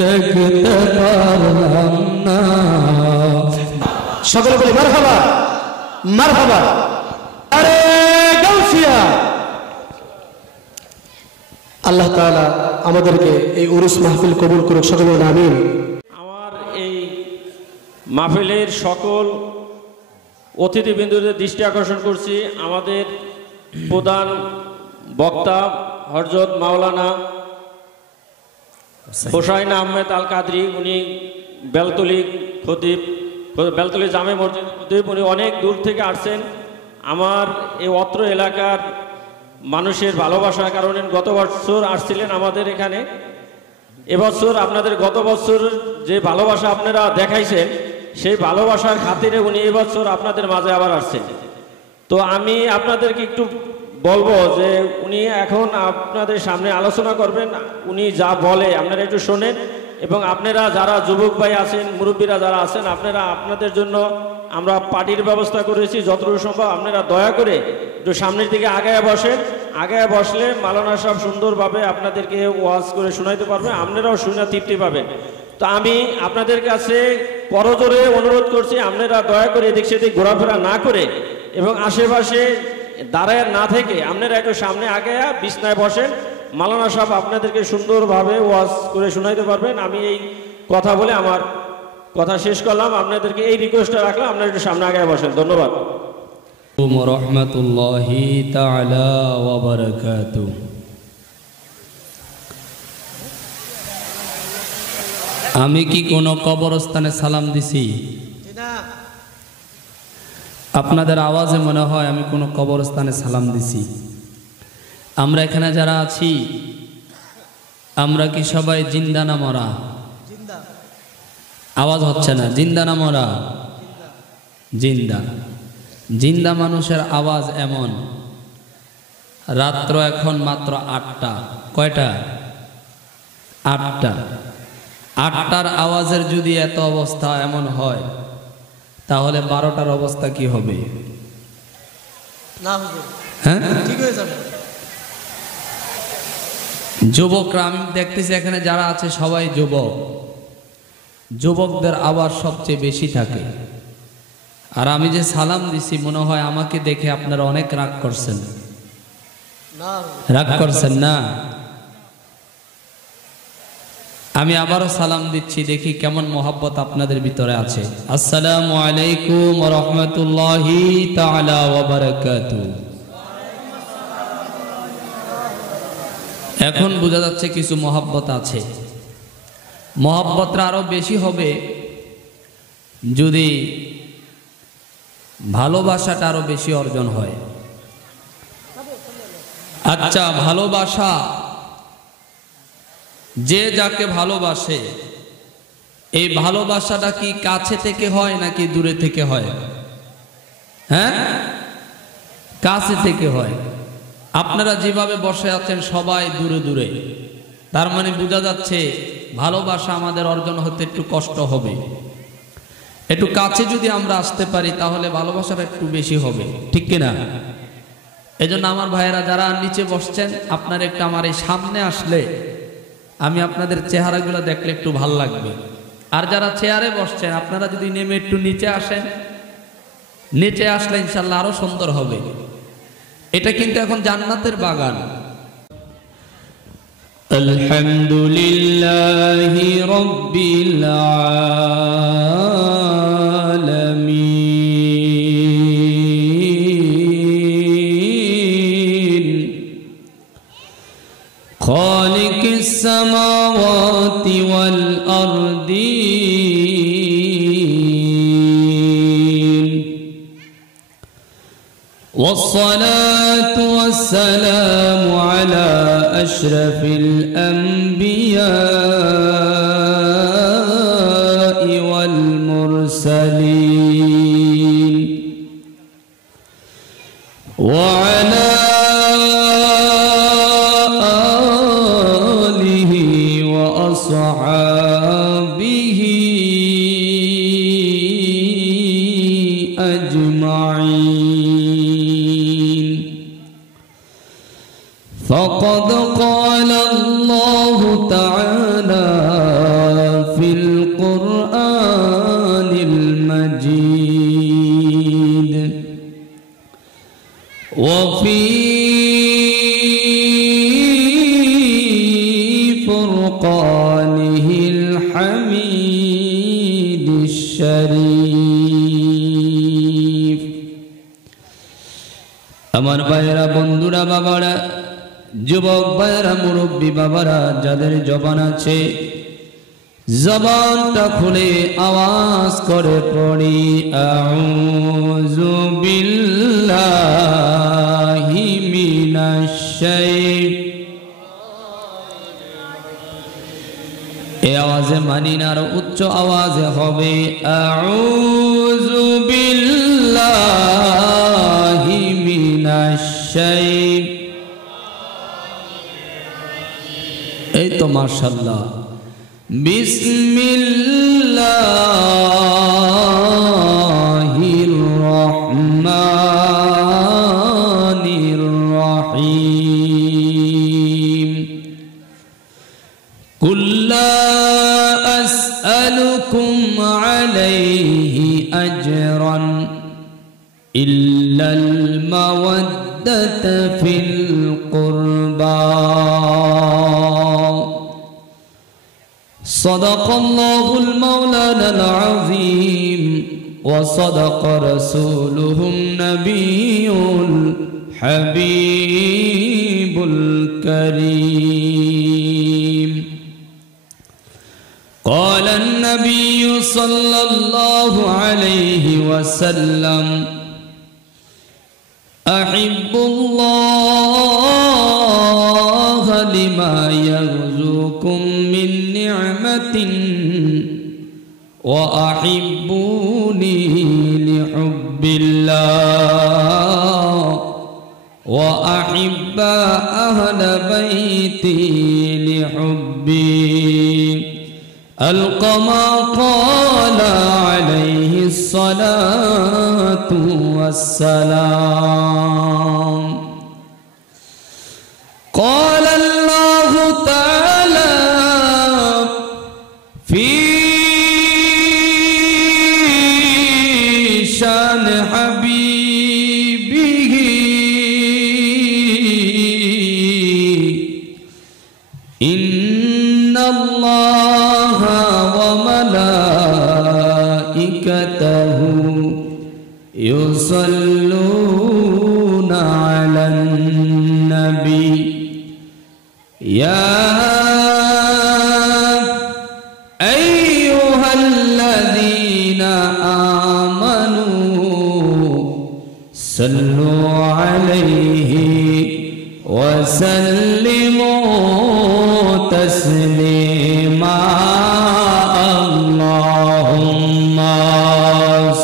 দেখতে পারলাম না। সকলে বলি মারহাবা মারহাবা। আরে গাউসিয়া, আল্লাহ তাআলা আমাদেরকে এই উরুস মাহফিল কবুল করুক, সকলে বলি আমিন। আমার এই মাহফিলের সকল অতিথিবৃন্দদের দৃষ্টি আকর্ষণ করছি, আমাদের প্রধান বক্তা হযরত মাওলানা হোসাইন আহমেদ আল কাদরি, উনি বেলতলী খতিব, বেলতলী জামে মসজিদ খতিব, উনি অনেক দূর থেকে আসছেন আমার এই অত্র এলাকার মানুষের ভালোবাসার কারণে। গত বছর আসছিলেন আমাদের এখানে, এবছর আপনাদের গত বছর যে ভালোবাসা আপনারা দেখাইছেন সেই ভালোবাসার খাতিরে উনি এবছর আপনাদের মাঝে আবার আসছেন। তো আমি আপনাদেরকে একটু বলবো যে উনি এখন আপনাদের সামনে আলোচনা করবেন, উনি যা বলে আপনারা একটু শোনেন, এবং আপনারা যারা যুবক ভাই আছেন, মুরব্বীরা যারা আছেন, আপনারা আপনাদের জন্য আমরা পার্টির ব্যবস্থা করেছি, যতটুকু সম্ভব আপনারা দয়া করে একটু সামনের দিকে আগায় বসেন। আগায় বসলে মাওলানা সাহেব সুন্দরভাবে আপনাদেরকে ওয়াজ করে শোনাইতে পারবে, আপনারাও শুনে তৃপ্তি পাবেন। তো আমি আপনাদের কাছে করজোরে অনুরোধ করছি, আপনারা দয়া করে এদিক সেদিক ঘোরাফেরা না করে এবং আশেপাশে দাঁড়ায় না থেকে আপনারা একটু সামনে আগায়া বিছনায় বসেন, মাওলানা সাহেব আপনাদেরকে সুন্দরভাবে ওয়াজ করে শোনাইতে পারবেন। আমি এই কথা বলে আমার কথা শেষ করলাম, আপনাদেরকে এই রিকোয়েস্টটা রাখলাম, আপনারা একটু সামনে আগায় বসেন। ধন্যবাদ। রাহমাতুল্লাহি তাআলা ওয়া বারাকাতুহু। আমি কি কোনো কবরস্থানে সালাম দিছি? আপনাদের আওয়াজে মনে হয় আমি কোনো কবরস্থানে সালাম দিছি। আমরা এখানে যারা আছি আমরা কি সবাই জিন্দা না মরা? আওয়াজ হচ্ছে না। জিন্দা না মরা? জিন্দা। জিন্দা মানুষের আওয়াজ এমন। রাত্র এখন মাত্র ৮টা। কয়টা? ৮টা। ৮টার আওয়াজের যদি এত অবস্থা এমন হয় তাহলে 12টার অবস্থা কি হবে? হ্যাঁ, ঠিক হয়ে যাবে। যুবকরা, আমি দেখতেছি এখানে যারা আছে সবাই যুবক। যুবকদের আওয়াজ সবচেয়ে বেশি থাকে। আর আমি যে সালাম দিছি মনে হয় আমাকে দেখে আপনারা অনেক রাগ করছেন। রাগ করছেন না? আমি আবারও সালাম দিচ্ছি, দেখি কেমন মোহাব্বত আপনাদের ভিতরে আছে। আসসালামু আলাইকুম ওয়া রাহমাতুল্লাহি তাআলা ওয়া বারাকাতুহু। এখন বোঝা যাচ্ছে কিছু মোহাব্বত আছে। মোহাব্বতটা আরো বেশি হবে যদি ভালোবাসাটা আরো বেশি অর্জন হয়। আচ্ছা, ভালোবাসা, যে যাকে ভালোবাসে এই ভালোবাসাটা কি কাছে থেকে হয় নাকি দূরে থেকে হয়? হ্যাঁ, কাছে থেকে হয়। আপনারা যেভাবে বসে আছেন সবাই দূরে দূরে, তার মানে বোঝা যাচ্ছে ভালোবাসা আমাদের অর্জন হতে একটু কষ্ট হবে। একটু কাছে যদি আমরা আসতে পারি তাহলে ভালোবাসাটা একটু বেশি হবে, ঠিক কিনা? এজন্য আমার ভাইয়েরা যারা নিচে বসছেন, আপনারা একটু আমার এই সামনে আসলে আমি আপনাদের চেহারাগুলো দেখলে একটু ভাল লাগবে। আর যারা চেয়ারে বসছেন আপনারা যদি নেমে একটু নিচে আসেন, নিচে আসলে ইনশাল্লাহ আরো সুন্দর হবে। এটা কিন্তু এখন জান্নাতের বাগান। আলহামদুলিল্লাহি রাব্বিল আলামিন খালিকিস সামাওয়াতি ওয়াল আরদিন والصلاة والسلام على أشرف الأنبياء والمرسلين وعلى آله وأصحابه أجمعين. فقد قال الله تعالى وفي فرقانه الحميد الشريف আমার ভাইরা বন্ধুরা বাবারা যুবক ভাইরা মুরব্বী বাবারা যাদের জবান আছে জবানটা খুলে আওয়াজ করে পড়ি আউযু বিল্লাহি মিনাশ শাইতানির এই আওয়াজে মানি না, আর উচ্চ আওয়াজে হবে আউযু বিল্লাহি মিনাশ শাইতানির। এই তো মাশাআল্লাহ। বিসমিল্লাহির রহমানির রহিম। কুল লা আসআলুকুম আলাইহি আজরান ইল্লাল মাওয়াদ্দাতা ফিল কুরবা। صدق الله المولانا العظيم وصدق رسوله النبي الحبيب الكريم. قال النبي صلى الله عليه وسلم أحب الله لما يرزقكم من نعمة وأحبوني لحب الله وأحب أهل بيتي لحبي الكما قال عليه الصلاة والسلام. قال الله تعالى في شان حبيبه إن الله وملائكته يصلون على النبي يا أيها الذين آمنوا صلوا عليه وسلموا تسليما. اللهم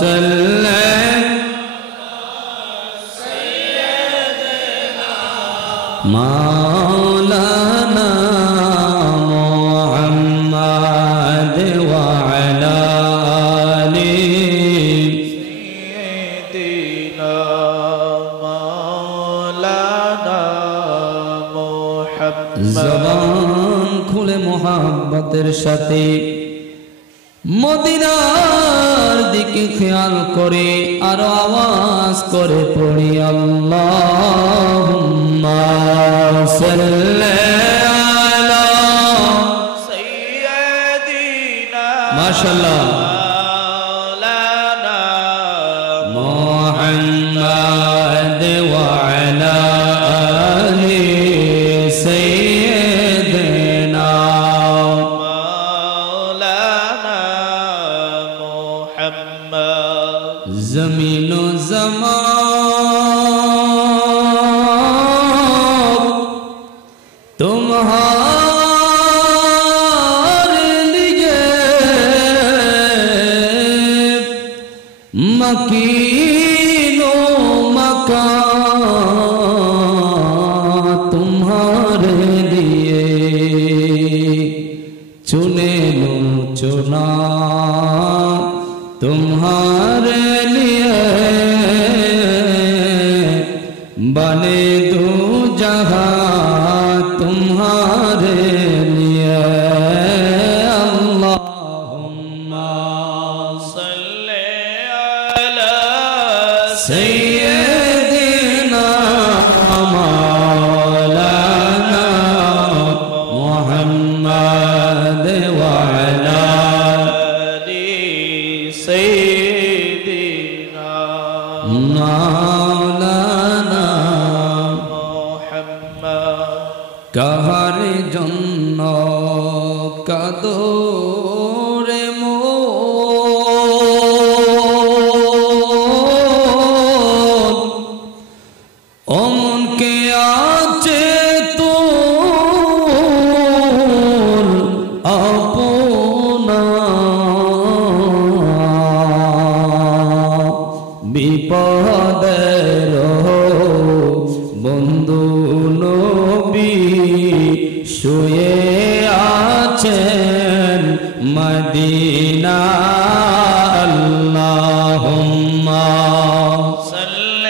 صل مولانا محمد وعلى آل سيدنا مولانا محمد. জবান খুলে মোহাব্বতের সাথে মদিনার দিকে খেয়াল করে আর আওয়াজ করে পড়ি আল্লাহুম্মা সাল্লি আলা سيدنا মাশাআল্লাহ مولانا محمد وعلى آل سيدنا مولانا محمد. زمین و زمان تمہارے لیے مکین و مکان تمہارے لیے چنے لو چنا तुम्हारे लिए बने दो जहां तुम्हारे लिए अल्लाहुम्मा صل على सय्यदिना وعلى آل سيدنا مولانا محمد কাহার জন্য কাঁদো রে মন অমনকে আছে তোর আপনা বিপদের বন্ধু নবী শুয়ে আছেন মদিনা আল্লাহুম্মা صل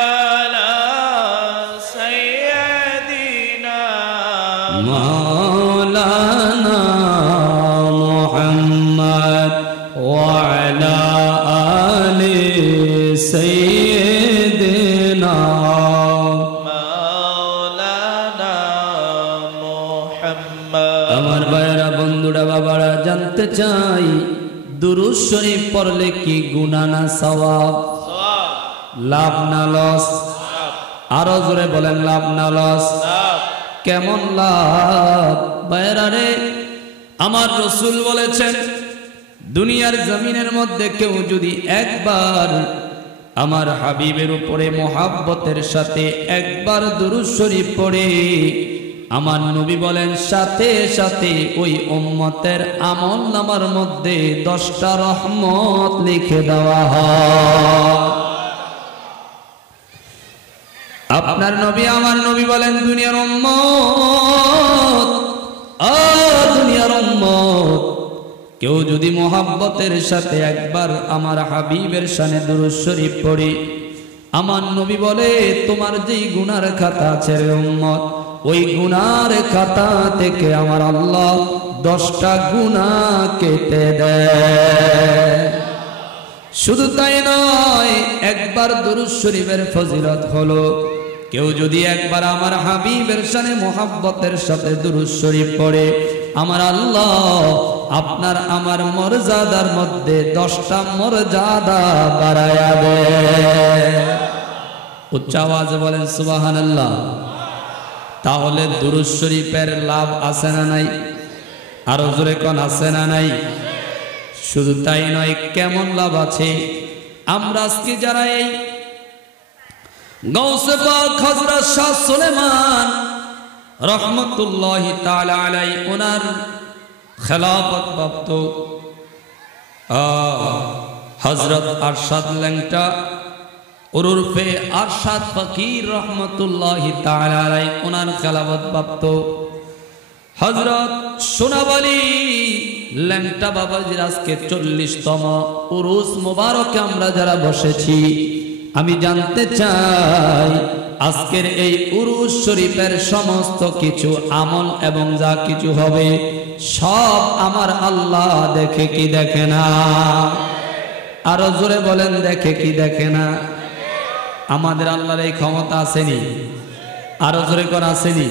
على سيدنا مولانا محمد وعلى آل سيدنا مولانا محمد আমার ভাইরা বন্ধুরা বাবারা জানতে চাই দুরূদ শরীফ পড়লে কি গুনাহ না সওয়াব صواب লাভ না লস আরো জোরে বলেন লাভ না লস صواب কেমন লাভ ভাইরা রে আমার রাসূল বলেছেন দুনিয়ার জমিনের মধ্যে কেউ যদি একবার আমার হাবিবের উপরে মোহাব্বতের সাথে একবার দুরূদ শরীফ পড়ে আমার নবী বলেন সাথে সাথে ওই উম্মতের আমল নামার মধ্যে 10টা রহমত লিখে দেওয়া হয়। আপনার নবী আমার নবী বলেন দুনিয়ার উম্মত ও দুনিয়ার উম্মত কেউ যদি মোহাব্বতের সাথে একবার আমার হাবিবের শানে দুরূদ শরীফ পড়ে আমার নবী বলে তোমার যেই গুনার খাতা আছে রে উম্মত ওই গুনার খাতা থেকে আমার আল্লাহ 10টা গুনাহ কেটে দেয়। শুধু তাই নয় একবার দুরূদ শরীফের ফজিলত হলো কেউ যদি একবার আমার হাবিবের শানে মোহাব্বতের সাথে দুরূদ শরীফ পড়ে আমার আল্লাহ আপনার আমার মর্যাদার মধ্যে 10টা মর্যাদা বাড়ায়া দেয়। উচ্চ আওয়াজে বলেন সুবহানাল্লাহ। তাহলে দুরূদ শরীফের লাভ আছে না নাই? আরো জোরে কোন আছে না নাই? শুধু তাই নয় কেমন লাভ আছে আমরা আজকে যারা এই গৌসে পাক হযরত শাহ সুলেমান রহমতুল্লাহি তাআলা আলাইহি ওনার খেলাফত প্রাপ্ত হযরত আরশাদ ল্যাংটা ওরফে আরশাদ ফকির রহমতুল্লাহি তাআলা আলাইহি ওনার খেলাফত প্রাপ্ত হযরত সোনাবালি ল্যাংটা বাবাজির আজকে 40তম উরুস মোবারকে আমরা যারা বসেছি আমি জানতে চাই আজকের এই উরুস শরীফের সমস্ত কিছু আমল এবং যা কিছু হবে সব আমার আল্লাহ দেখে কি দেখে না? আরো জোরে বলেন দেখে কি দেখে না? আমাদের আল্লাহর এই ক্ষমতা আসেনি? আরো জোরে কোন আসেনি?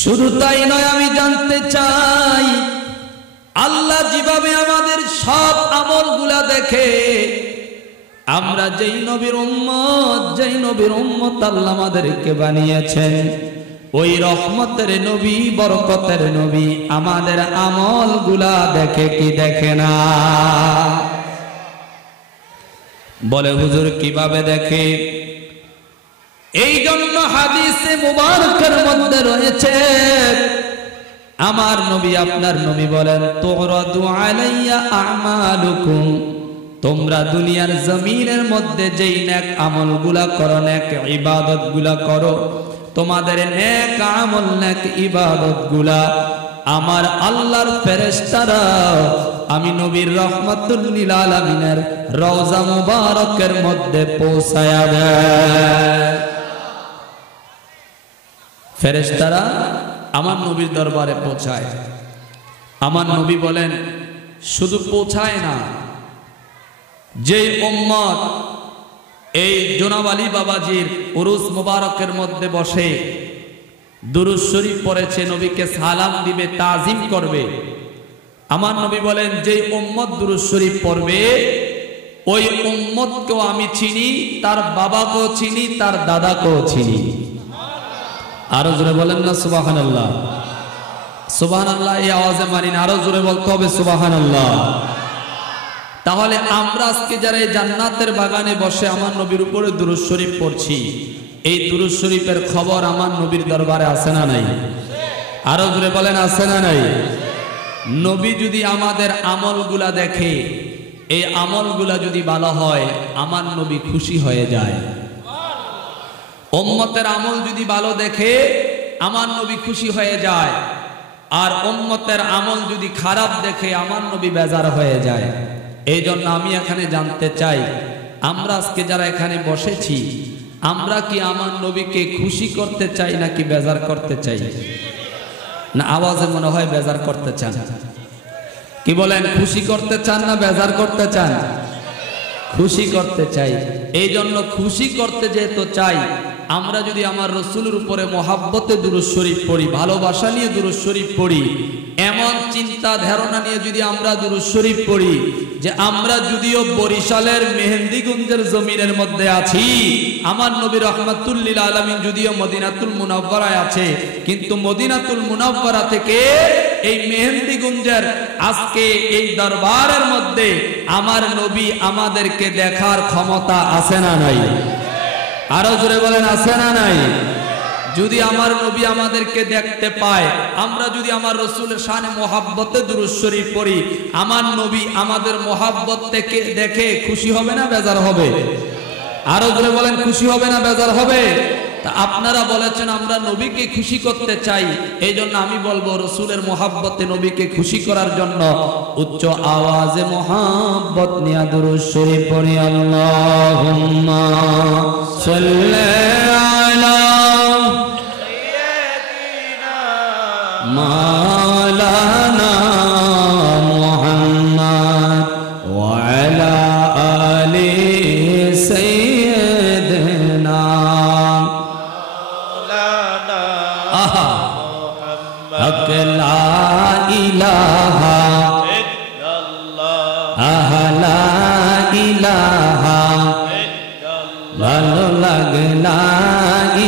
শুধু তাই নয় আমি জানতে চাই আল্লাহ যেভাবে আমাদের সব আমলগুলা দেখে আমরা যেই নবীর উম্মত আল্লাহ আমাদেরকে বানিয়েছেন ওই রহমতের নবী বরকতের নবী আমাদের আমলগুলা দেখে কি দেখে না? বলে হুজুর কিভাবে দেখে? এই জন্য হাদিসে মুবারকের মধ্যে রয়েছে আমার নবী আপনার নবী বলেন তুরাদু আলাইয়া আমালুকুম তোমরা দুনিয়ার জমিনের মধ্যে যেই নেক আমলগুলা করো নেক ইবাদতগুলা করো তোমাদের নেক আমল নেক ইবাদতগুলা আমার আল্লাহর ফেরেশতারা আমি নবীর রহমাতুল লিল আলামিনের রওজা মুবারকের মধ্যে পৌঁছায়া দেয়। ফেরেশতারা আমার নবীর দরবারে পৌঁছায়। আমার নবী বলেন শুধু পৌঁছায় না, যে উম্মত এই জনাব আলী বাবাজির উরুস মুবারকের মধ্যে বসে দুরূদ শরীফ পড়েছে, নবীকে সালাম দিবে, তাজিম করবে। আমার নবী বলেন, যে উম্মত দুরূদ শরীফ পড়বে ওই উম্মতকেও আমি চিনি, তার বাবাকেও চিনি, তার দাদাকেও চিনি। আরো জোরে বলেন না সুবহানাল্লাহ। সুবহানাল্লাহ এই আওয়াজে মানি না, আরো জোরে বলতে হবে সুবহানাল্লাহ। তাহলে আমরা আজকে যারা এই জান্নাতের বাগানে বসে আমার নবীর উপরে দুরূদ শরীফ পড়ছি, এই দুরূদ শরীফের খবর আমার নবীর দরবারে আছে না নাই? আরো জোরে বলেন আছে না নাই? নবী যদি আমাদের আমলগুলা দেখে, এই আমলগুলা যদি ভালো হয়, আমার নবী খুশি হয়ে যায়। উম্মতের আমল যদি ভালো দেখে, আমার নবী খুশি হয়ে যায়। আর উম্মতের আমল যদি খারাপ দেখে, আমার নবী বেজার হয়ে যায়। এই জন্য আমি এখানে জানতে চাই, আমরা আজকে যারা এখানে বসেছি, আমরা কি আমার নবীকে খুশি করতে চাই নাকি বেজার করতে চাই? না আওয়াজে মনে হয় বেজার করতে চান। কি বলেন, খুশি করতে চান না বেজার করতে চান? খুশি করতে চাই। এই জন্য খুশি করতে যেহেতু চাই, আমরা যদি আমার রসুলের উপরে মহাব্বতে দুরূদ শরীফ পড়ি, ভালোবাসা নিয়ে দুরূদ শরীফ পড়ি, এমন চিন্তা ধারণা নিয়ে যদি আমরা দুরূদ শরীফ পড়ি যে আমরা যদিও বরিশালের মেহেন্দিগঞ্জের জমিনের মধ্যে আছি, আমার নবী রাহমাতুল লিল আলামিন যদিও মদিনাতুল মুনাওয়ারায় আছে, কিন্তু মদিনাতুল মুনাওয়ারা থেকে এই মেহেন্দিগঞ্জের আজকে এই দরবারের মধ্যে আমার নবী আমাদেরকে দেখার ক্ষমতা আছে না নাই? আরো জোরে বলেন আছে না নাই? যদি আমার নবী আমাদেরকে দেখতে পায়, আমরা যদি আমার রসুলের শানে মোহাব্বতে দুরূদ শরীফ পড়ি, আমার নবী আমাদের মোহাব্বত থেকে দেখে খুশি হবে না বেজার হবে? আরো জোরে বলেন খুশি হবে না বেজার হবে? তা আপনারা বলেছেন আমরা নবীকে খুশি করতে চাই, এই জন্য আমি বলবো রসুলের মোহাব্বতে নবীকে খুশি করার জন্য উচ্চ আওয়াজে মোহাব্বত নিয়ে দুরূদ শরীফ পড়ি। আল্লাহুম্মা সাল্লি আলা মাওলানা মুহাম্মদ ওয়া আলা আলি সাইয়্যিদিনা মাওলানা মুহাম্মদ হক লা ইলাহা ইল্লাল্লাহ লা ইলাহা ইল্লাল্লাহ ভালো লাগে লা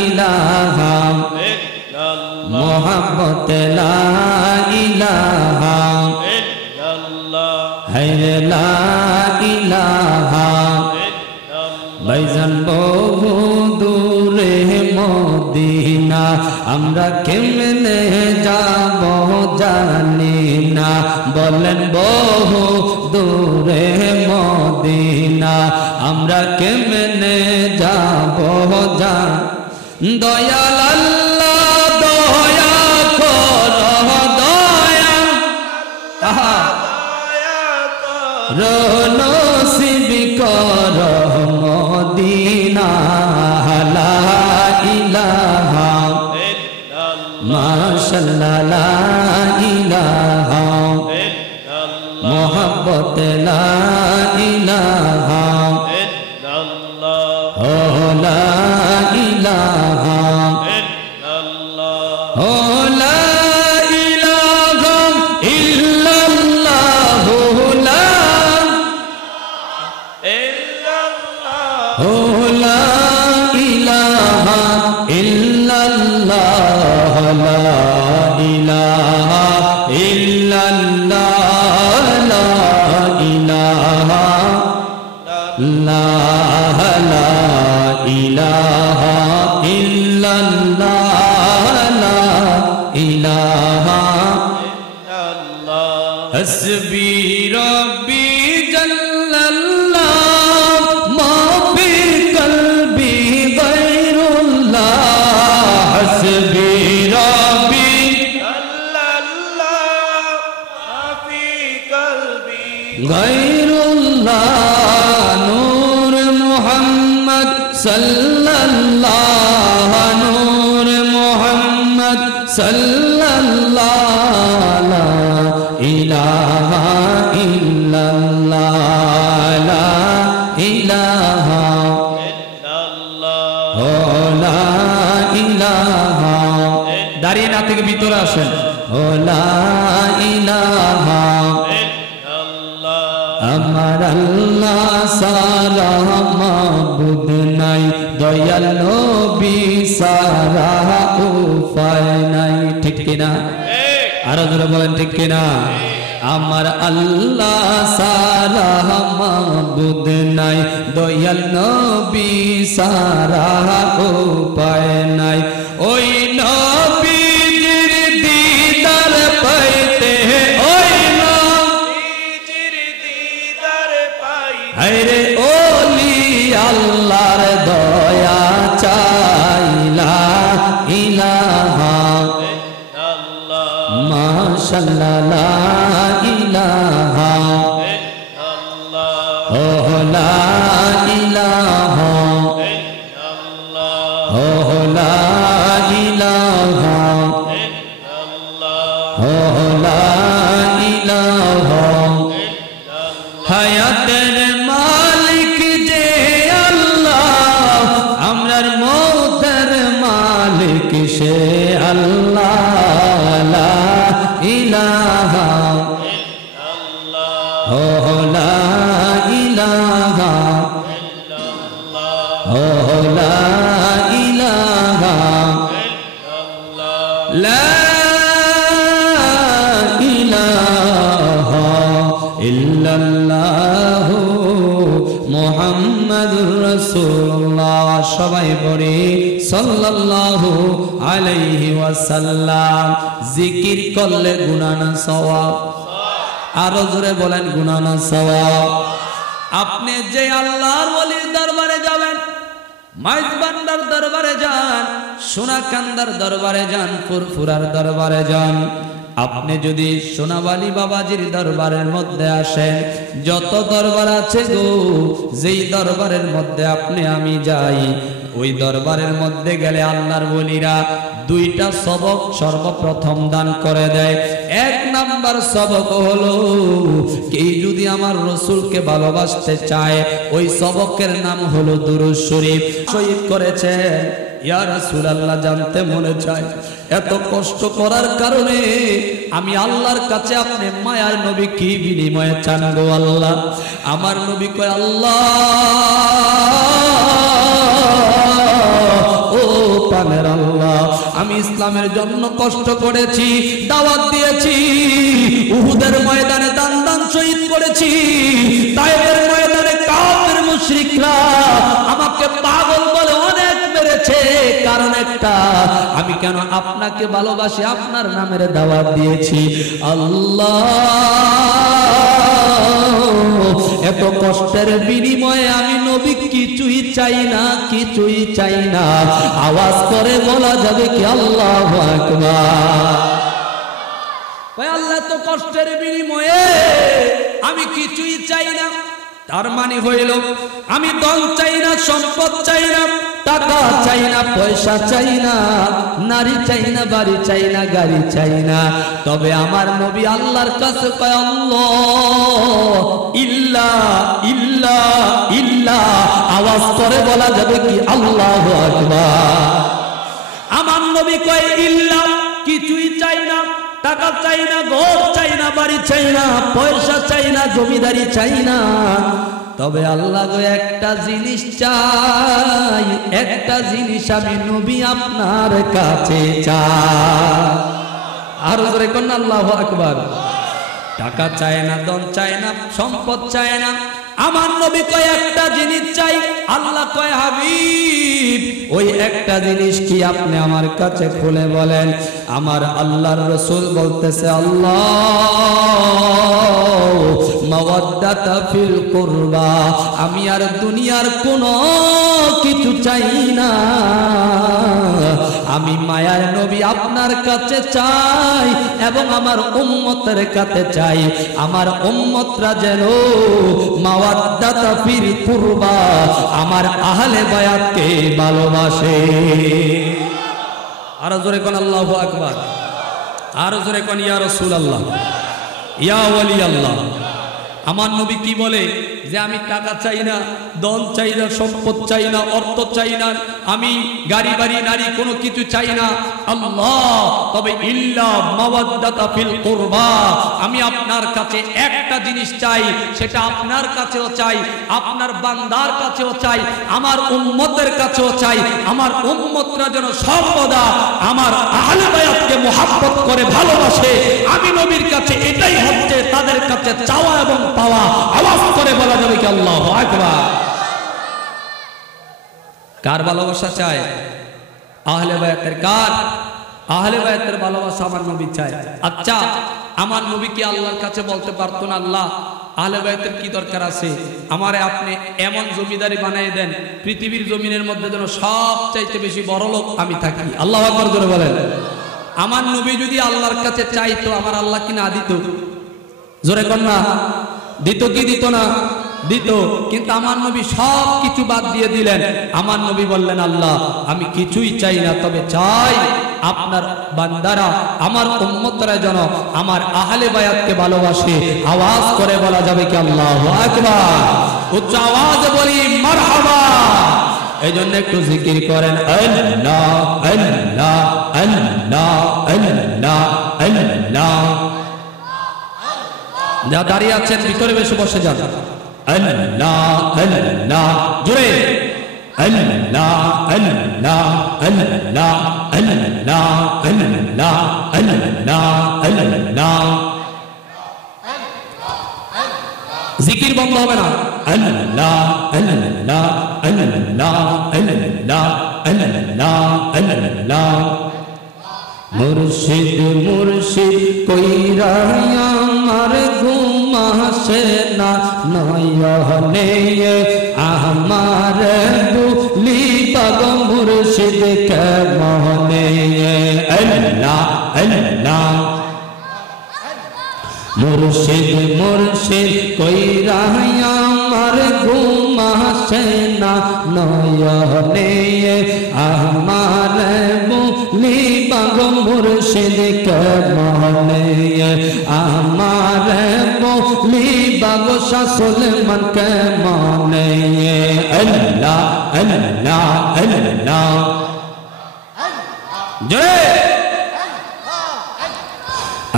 ইলাহা মোহাব্বত লা ইলাহা ইল্লাল্লাহ হায় লা ইলাহা ইল্লাল্লাহ। ভাইজান বহু দূরে মদিনা, আমরা কেমনে যাব জানি না। বলেন বহু দূরে মদিনা, আমরা কেমনে যাব জানি। দয়াল আল্লাহ দয়া করো, দয়া নসিব করো মদিনা। লা ইলাহা মাশাআল্লাহ লা ইলাহা মোহাব্বত লা ইলাহা ইল্লাল্লাহ ও লা ইলাহা ইল্লাল্লাহ ও লা ইলাহা ইল্লাল্লাহ লা ইল্লাল্লাহ ও লা ইলাহা ইল্লাল্লাহ লা ইলাহা ইল্লাল্লাহ লা ইলাহা লা ইলাহা ইল্লাল্লাহ লা ইলাহা ইল্লাল্লাহ। হাসবি রব্বি জাল্লাল্লাহ মা ফি কলবি গায়রুল্লাহ। হাসবি রব্বি জাল্লাল্লাহ মা ফি কলবি গায়রুল্লাহ। নূর মুহাম্মদ সাল্লাল্লাহ, নূর মুহাম্মদ সাল্লাল্লাহ। লা ইলাহা ইল্লাল্লাহ লা ইলাহা ইল্লাল্লাহ লা ইলাহা লা ইলাহা আমার আল্লাহ সারা মাবুদ নাই দয়াল নবী সারা উপায় নাই ঠিক কিনা আরো জোরে বলেন ঠিক কিনা আমার আল্লাহ সারা মাবুদ নাই দয়াল নবী সারা উপায় নাই ওই নবীর দিদার পাইতে ওই নবীর দিদার পাইতে হায়রে ওলি আল্লাহর দয়া চাইলা ইলাহা মাশাআল্লাহ লা ইলাহা ও লা ইলাহা ও লা ইলাহা ও লা ইলাহা হায়াতের মালিক যে আল্লাহ আমরার মৌতের মালিক সে আল্লাহ লা ইলাহা ও লা ইলাহা ও লা ইলাহা লা ইলাহা ইল্লাল্লাহু মুহাম্মাদুর রাসূলুল্লাহ সবাই পড়ি সাল্লাল্লাহু আলাইহি ওয়াসাল্লাম জিকির করলে গুনাহ না সওয়াব আরো জোরে বলেন গুনাহ না সওয়াব আপনি যে আল্লাহর ওলির দরবারে যাবেন মাইজবান্ডার দরবারে যান সোনাকান্দার দরবারে যান ফুরফুরার দরবারে যান আপনি যদি সোনাবালি বাবাজির দরবারের মধ্যে আসেন যত দরবার আছে গো যেই দরবারের মধ্যে আপনি আমি যাই ওই দরবারের মধ্যে গেলে আল্লাহর ওলিরা দুইটা সবক সর্বপ্রথম দান করে দেয় এক নাম্বার সবক হলো কেউ যদি আমার রাসূলকে ভালোবাসতে চায় ওই সবকের নাম হলো দুরূদ শরীফ শহীদ করেছে ইয়া রাসূলুল্লাহ জানতে মনে চায় এত কষ্ট করার কারণে আমি আল্লাহর কাছে আপনি মায়ার নবী কি বিনিময়ে চান গো আল্লাহ আমার নবী কয় আল্লাহ ও পানের আল্লাহ আমি ইসলামের জন্য কষ্ট করেছি দাওয়াত দিয়েছি উহুদের ময়দানে দান শহীদ করেছি তায়েফের ময়দানে কাফের মুশরিকরা আমাকে পাগল বলে অনেক মেরেছে কারণ একটা আমি কেন আপনাকে ভালোবাসি আপনার নামের দাওয়াত দিয়েছি আল্লাহ এত কষ্টের বিনিময়ে আমি নবী কিছুই চাই না আওয়াজ করে বলা যাবে কি আল্লাহু আকবার ভাই আল্লাহ তো কষ্টের বিনিময়ে আমি কিছুই চাই না তার মানে হইল আমি ধন চাই না সম্পদ চাই না টাকা চাই না পয়সা চাই না নারী চাই না বাড়ি চাই না গাড়ি চাই না তবে আমার নবী আল্লাহর কাছে কয় আল্লাহ ইল্লা ইল্লা ইল্লা আওয়াজ করে বলা যাবে কি আল্লাহু আকবার আমার নবী কয় ইল্লা কিছুই চাই না টাকা চাই না ঘর চাই না বাড়ি চাই না পয়সা চাই না জমিদারি চাই না তবে আল্লাহ গো একটা জিনিস চাই একটা জিনিস আমি নবী আপনার কাছে চাই আর জোরে কোন আল্লাহু আকবার টাকা চায় না ধন চায় না সম্পদ চায় না আমার নবী কয় একটা জিনিস চাই আল্লাহ কয় হাবিব ওই একটা জিনিস কি আপনি আমার কাছে খুলে বলেন আমার আল্লাহর রাসূল বলতেছে আল্লাহ মাওয়াদ্দাতা ফিল কুরবা আমি আর দুনিয়ার কোনো কিছু চাই না আমি মায়ার নবী আপনার কাছে চাই এবং আমার উম্মতের কাছে চাই আমার উম্মতরা যেন মাওয়াদ্দাতা ফিল কুরবা আমার আহলে বায়াতকে ভালোবাসে আর জোরে কোন আল্লাহু আকবার আর জোরে কোন ইয়া রাসূলুল্লাহ ইয়া ওলি আল্লাহ আমার নবী কি বলে যে আমি টাকা চাই না, ধন চাই না, সম্পদ চাই না, অর্থ চাই না, আমি গাড়ি বাড়ি নারী কোনো কিছু চাই না আল্লাহ, তবে ইল্লা মাওয়াদ্দাতা ফিল কুরবা, আমি আপনার কাছে একটা জিনিস চাই, সেটা আপনার কাছেও চাই, আপনার বান্দার কাছেও চাই, আমার উম্মতের কাছেও চাই, আমার উম্মতরা যেন সর্বদা আমার আহলে বায়াতকে মুহাব্বত করে ভালোবাসে। আমি নবীর কাছে এটাই হচ্ছে তাদের কাছে চাওয়া এবং পাওয়া। আওয়াজ করে বলা যাবে কি আল্লাহু আকবার। কার ভালোবাসা চায়? আহলে বায়াতের। কার? আহলে বায়াতের ভালোবাসা আমার নবী চায়। আচ্ছা, আমার নবী কি আল্লাহর কাছে বলতে পারতো না আল্লাহ আহলে বায়াতের কি দরকার আছে, আমারে আপনি এমন জমিদারি বানিয়ে দেন পৃথিবীর জমিনের মধ্যে যেন সবচাইতে বেশি বড় লোক আমি থাকি? আল্লাহু আকবার করে বলেন। আমার নবী যদি আল্লাহর কাছে চাইতো, আমার আল্লাহ কি না দিত? জোরে কর না, দিত কি দিত না? দিত। কিন্তু আমার নবী সব কিছু বাদ দিয়ে দিলেন। আমার নবী বললেন আল্লাহ আমি কিছুই চাই না, তবে চাই আপনার বান্দারা আমার উম্মতরা যেন আমার আহলে বায়াতকে ভালোবাসে। আওয়াজ করে বলা যাবে কি আল্লাহু আকবার। উচ্চ আওয়াজে বলি মারহাবা। এই জন্য একটু জিকির করেন আল্লাহ আল্লাহ আল্লাহ আল্লাহ আল্লাহ। যা দাঁড়িয়ে আছেন ভিতরে বেশি বসে যান। আল্লাহ আল্লাহ জোরে আল্লাহ আল্লাহ আল্লাহ আল্লাহ আল্লাহ আল্লাহ আল্লাহ। জিকির বন্ধ হবে না। আল্লাহ আল্লাহ আল্লাহ আল্লাহ আল্লাহ আল্লাহ। মুর্শিদ মুর্শিদ কইরা আমার ঘুম আসে না নয়নে, আমার বুলি পাগ মুর্শিদ কে মনে। আল্লাহ আল্লাহ মুর্শিদ মুর্শিদ কইরা আমার ঘুম আসে না নয়নে, আমার বুলি পাগ মুর্শিদ কে মনে। আমার বুলি পাগ শাহ সুলেমান কে মনে। আল্লাহ আল্লাহ আল্লাহ জয়।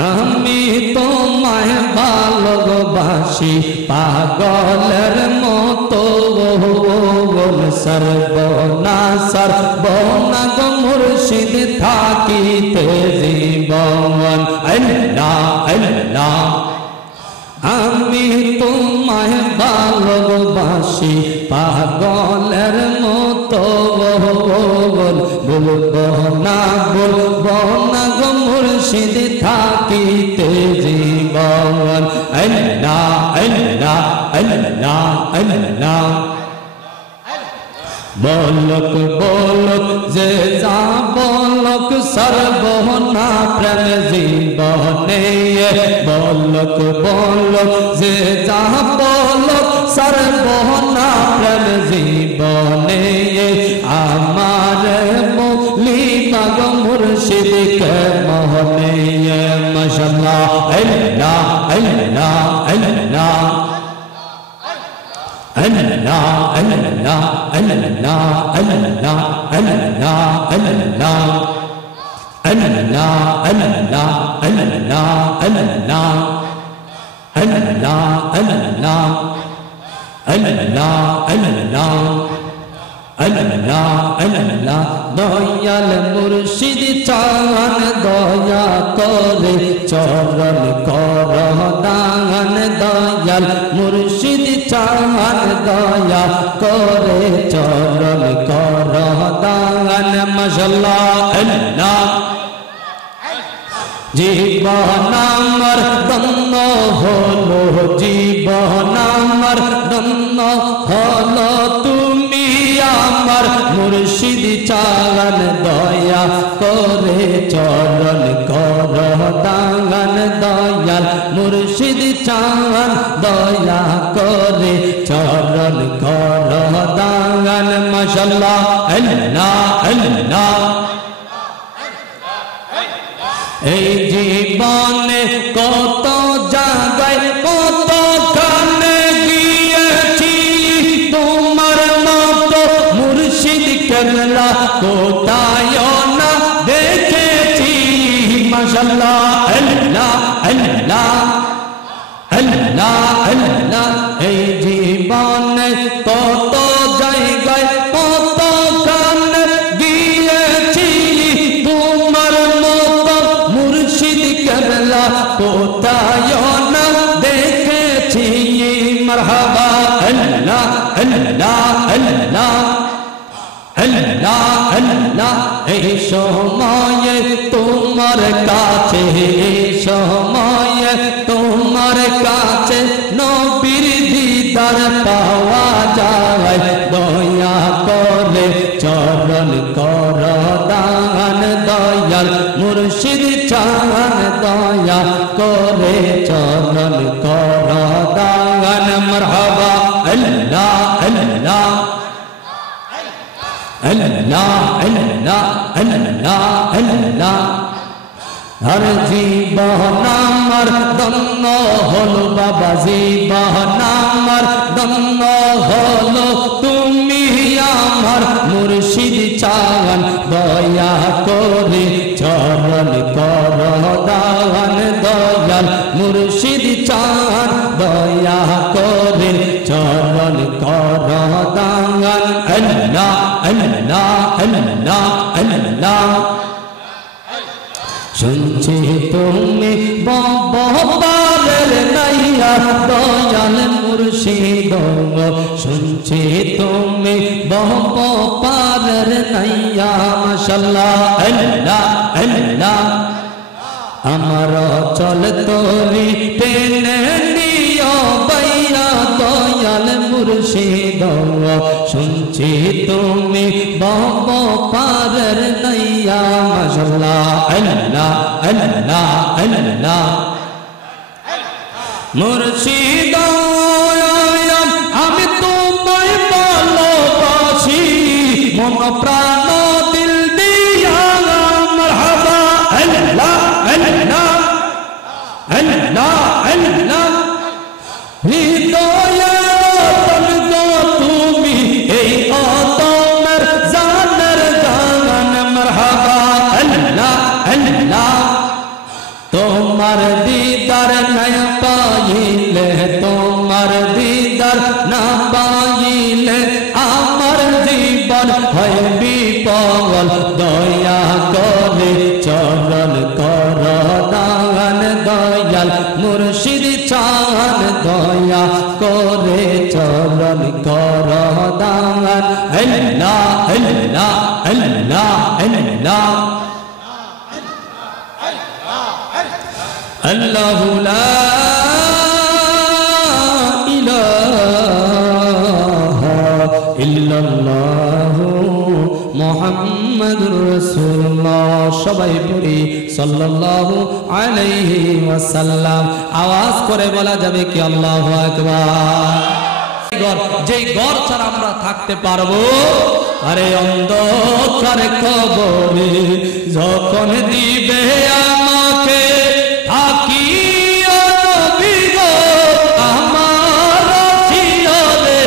আমি তোমায় ভালোবাসি পাগলের মতো, সর্বনা সর্বনা গো মুর্শিদ থাকিতে জীবন। আল্লাহ আল্লাহ আমি তোমায় ভালোবাসি পাগলের মতো, বলবো না বলবো না গো মুর্শিদ থাকিতে জীবন। আল্লাহ আল্লাহ আল্লাহ আল্লাহ। বলক বলক যে যা বলক সর্বনা প্রেম জীবনে। বলক বলক যে যা বলক সর্বনা প্রেম জীবনে। আমার বুলি পাগ মুর্শিদ কে মনে। মাশাআল্লাহ আল্লাহ আল্লাহ আল্লাহ আল্লাহ আল্লাহ আল্লাহ আল্লাহ আল্লাহ আল্লাহ আল্লাহ আল্লাহ আল্লাহ আল্লাহ আল্লাহ আল্লাহ আল্লাহ আল্লাহ আল্লাহ আল্লাহ। দয়াল মুর্শিদ চান দয়া করে চরণ কর দান। দয়াল মুর্শিদ চান দয়া করে চরণ কর দান। মাশাআল্লাহ আল্লাহ। জীবন আমার ধন্য হলো, জীবন আমার ধন্য হলো, তুমি আমার মুর্শিদ চান দয়া করে চরণ কর দান। দয়াল মুর্শিদ চান দয়া করে চরণ কর দান। মাশাআল্লাহ আল্লাহ আল্লাহ। এই জীবনে কত জায়গায় কত আল্লাহ আল্লাহ আল্লাহ এই জীবনে কত জায়গায় কত গান গিয়েছি তোমার মতো মুর্শিদ কেবলা কোথায় না দেখেছি মারহাবা আল্লাহ আল্লাহ আল্লাহ আল্লাহ আল্লাহ এই সময়ে তোমার কাছে এই সময়ে তোমার কাছে নবীর দিদার পাওয়া যায় দয়া করে চরণ কর দান দয়াল মুর্শিদ চান দয়া করে চরণ কর দান মারহাবা আল্লাহ আল্লাহ আল্লাহ আল্লাহ আল্লাহ আল্লাহ হর জীবন আমার দন্ন হলো বাবা জীবন আমার দন্ন হলো তুমি আমার মুর্শিদ চান দয়া করে চরণ কর দান দয়াল মুর্শিদ চান দয়া করে চরণ কর দান আল্লাহ আল্লাহ আল্লাহ আল্লাহ শুনছি তুমি বাবার নাইয়া দয়াল মুর্শিদ শুনছি তুমি বাবার নাইয়া মাশাআল্লাহ আল্লাহ আল্লাহ আমার চল তোরি টেনে নিও বাইয়া দয়াল মুর্শিদ শুনছি তুমি বাবার নাইয়া মাশাআল্লাহ আল্লাহ আল্লাহ আল্লাহ মুর্শিদ আমি তোমায় ভালোবাসি মন প্রাণ দিল দিয়া মারহাবা আল্লাহ আল্লাহ আল্লাহ আল্লাহ হৃদয়ের তুমি এই আতমের জানের গান মারহাবা আল্লাহ আল্লাহ তোমার দিদার না পাইলে তোমার দিদার না পাইলে আমার জীবন হয় বিপদ দয়া করে চরণ কর দান দয়াল মুর্শিদ চান দয়া করে চরণ কর দান আল্লাহ আল্লাহ আল্লাহ আল্লাহ আল্লাহ লা ইলাহা ইল্লাল্লাহ মুহাম্মাদুর রাসূলুল্লাহ সবাই পড়ি সাল্লাল্লাহু আলাইহি ওয়াসাল্লাম আওয়াজ করে বলা যাবে কি আল্লাহু আকবার যেই ঘর ছাড়া আমরা থাকতে পারবো আরে অন্ধকার কবরে যখন দিবে আমাকে থাকি নবী গো আমার চিররে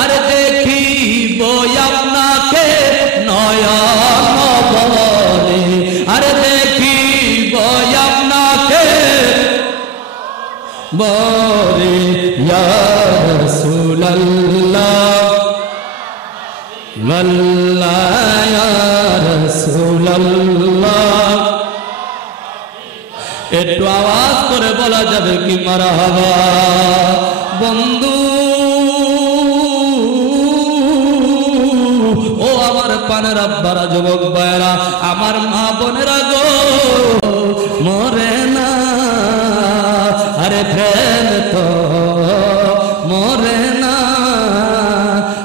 আর দেখিব আপনাকে নয়ন ভরে আর দেখিব আপনাকে বরে ইয়া রাসূলুল্লাহ ওয়াল্লাহ ইয়া রাসূলুল্লাহ একটু আওয়াজ করে বলা যাবে কি মারহাবা বন্ধু ও আমার পানের আব্বারা যুবক ভাইরা আমার মা বোনেরা গো মরে না আরে প্রেম তো মরে না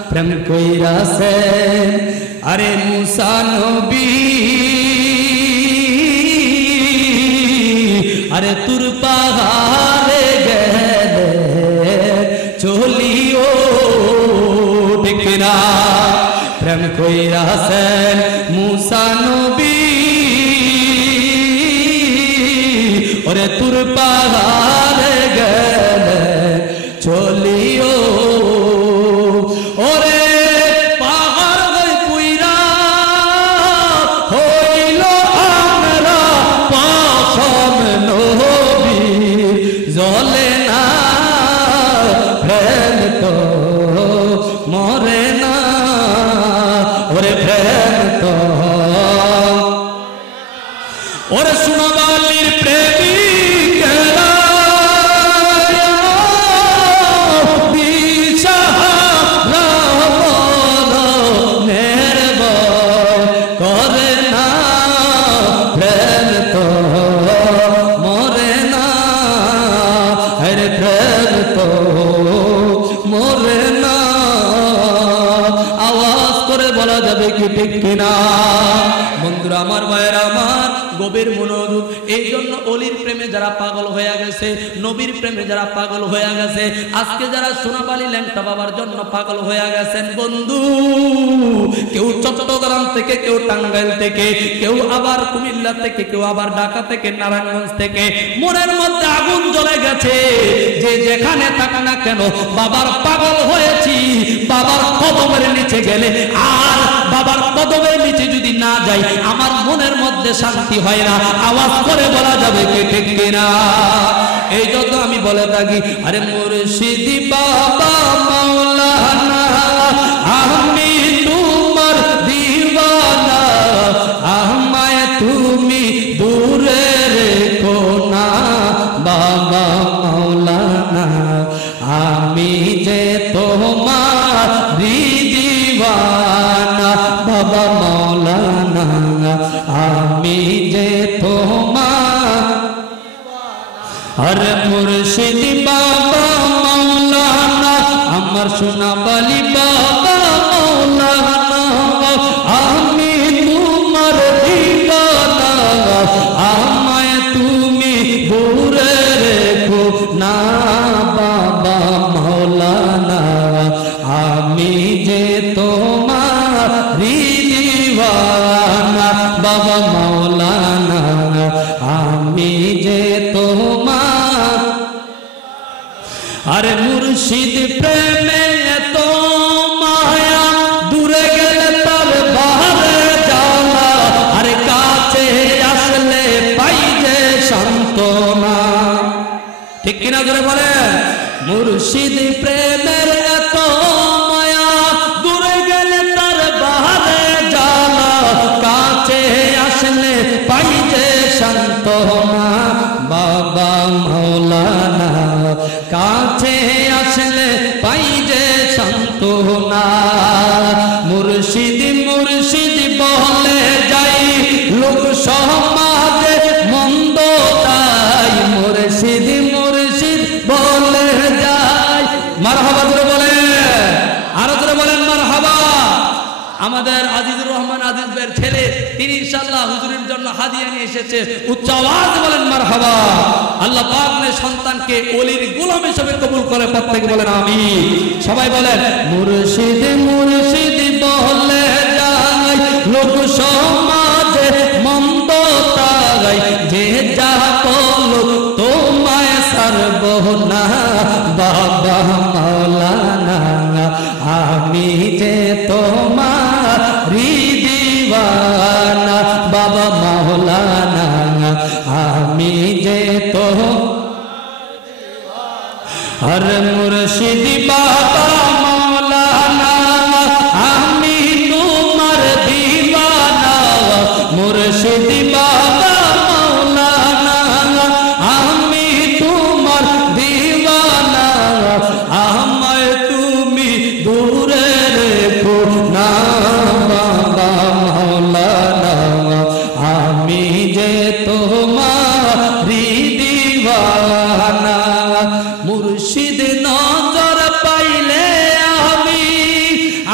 প্রেম কইরাছে আরে মুসা নবী আরে তুর পাহাড়ে গেলে চলিও ঠিক না প্রেম কইরাছেন মুসা নবী ওরে তুর পাহাড়ে গেলে চলিও ওরে পাহাড় হই পুইরা হইল আমরা পাশম নবী কি ঠিক কিনা? বন্ধুরা আমার, ভাইয়েরা আমার, গভীর মনোযোগ। এই জন্য অলির প্রেমে যারা পাগল হয়ে গেছে, নবীর প্রেমে যারা পাগল হয়ে গেছে, আজকে যারা সোনাবালি ল্যাংটা বাবার জন্য পাগল হয়ে গেছেন বন্ধু, কেউ চট্টগ্রাম থেকে, কেউ টাঙ্গাইল থেকে, কেউ আবার কুমিল্লা থেকে, কেউ আবার ঢাকা থেকে, নারায়ণগঞ্জ থেকে, মনের মধ্যে আগুন জ্বলে গেছে। যে যেখানে থাকা না কেন, বাবার পাগল হয়েছি, বাবার কদমের নিচে গেলে আর বাবার কদমের নিচে যদি না যাই, আমার মনের মধ্যে শান্তি হয় না। আওয়াজ করে বলা যাবে কি ঠিক কিনা? এই জন্য আমি বলে থাকি, আরে মুর্শিদি বাবা মাওলানা, আমি তোমার দিওয়ানা, আমায় তুমি দূরে রেখো না বাবা মাওলানা, আমি যে তোমার দিওয়ানা বাবা মাওলানা, আমি যে তোমার। আরে মুর্শিদি বাবা মাওলানা, আমার সোনাবালি বাবা মাওলানা, আমি তোমার দিওয়ানা, আমায় তুমি দূরে রেখো না বাবা মাওলানা, আমি যে তোমার দিওয়ানা বাবা মাওলানা, আমি যে তোমার। আরে মুর্শিদ প্রেমে এত মায়া, দূরে গেলে তার বাহারে জ্বালা, আরে কাছে আসলে পাই যে সান্ত্বনা। ঠিক কিনা জোরে বলে? মুর্শিদ প্রেমের এত মায়া, দূরে গেলে তার বাহারে জ্বালা, কাছে আসলে পাই যে সান্ত্বনা বাবা মাওলানা, কাছে আসলে পাই যে সান্ত্বনা। মুর্শিদ মুর্শিদ বলে যাই, লোক সমাজে মন্দ তাই, মুর্শিদ মুর্শিদ বলে যাই। মারহাবা জোরে বলে, আরো জোরে বলেন মারহাবা। আমাদের আজিজুর রহমান আজিজ ভাইয়ের ছেলে, তিনি ইনশাআল্লাহ হুজুরের জন্য হাদিয়া নিয়ে এসেছে। উচ্চ আওয়াজে বলেন মারহাবা। আল্লাহ পাক সন্তানকে ওলির গোলাম হিসেবে কবুল করে, প্রত্যেকে বলেন আমিন। সবাই বলেন মুর্শিদ মুর্শিদ বলে যাই, লোক সমাজে মন্দ তাই, যে যা বলো তোমায় ছাড়ব না বাবা মাওলানা, আমি যে তোমার দিওয়ানা বাবা মাওলানা, আমি যে তো। আর মুর্শিদি বাবা মাওলানা, আমি তোমার দিওয়ানা, মুর্শিদি বাবা মাওলানা, আমি তোমার দিওয়ানা, আমায় তুমি দূরে রেখো না বাবা মাওলানা, আমি যে তোমার দিওয়ানা। মুর্শিদ নজর পাইলে আমি,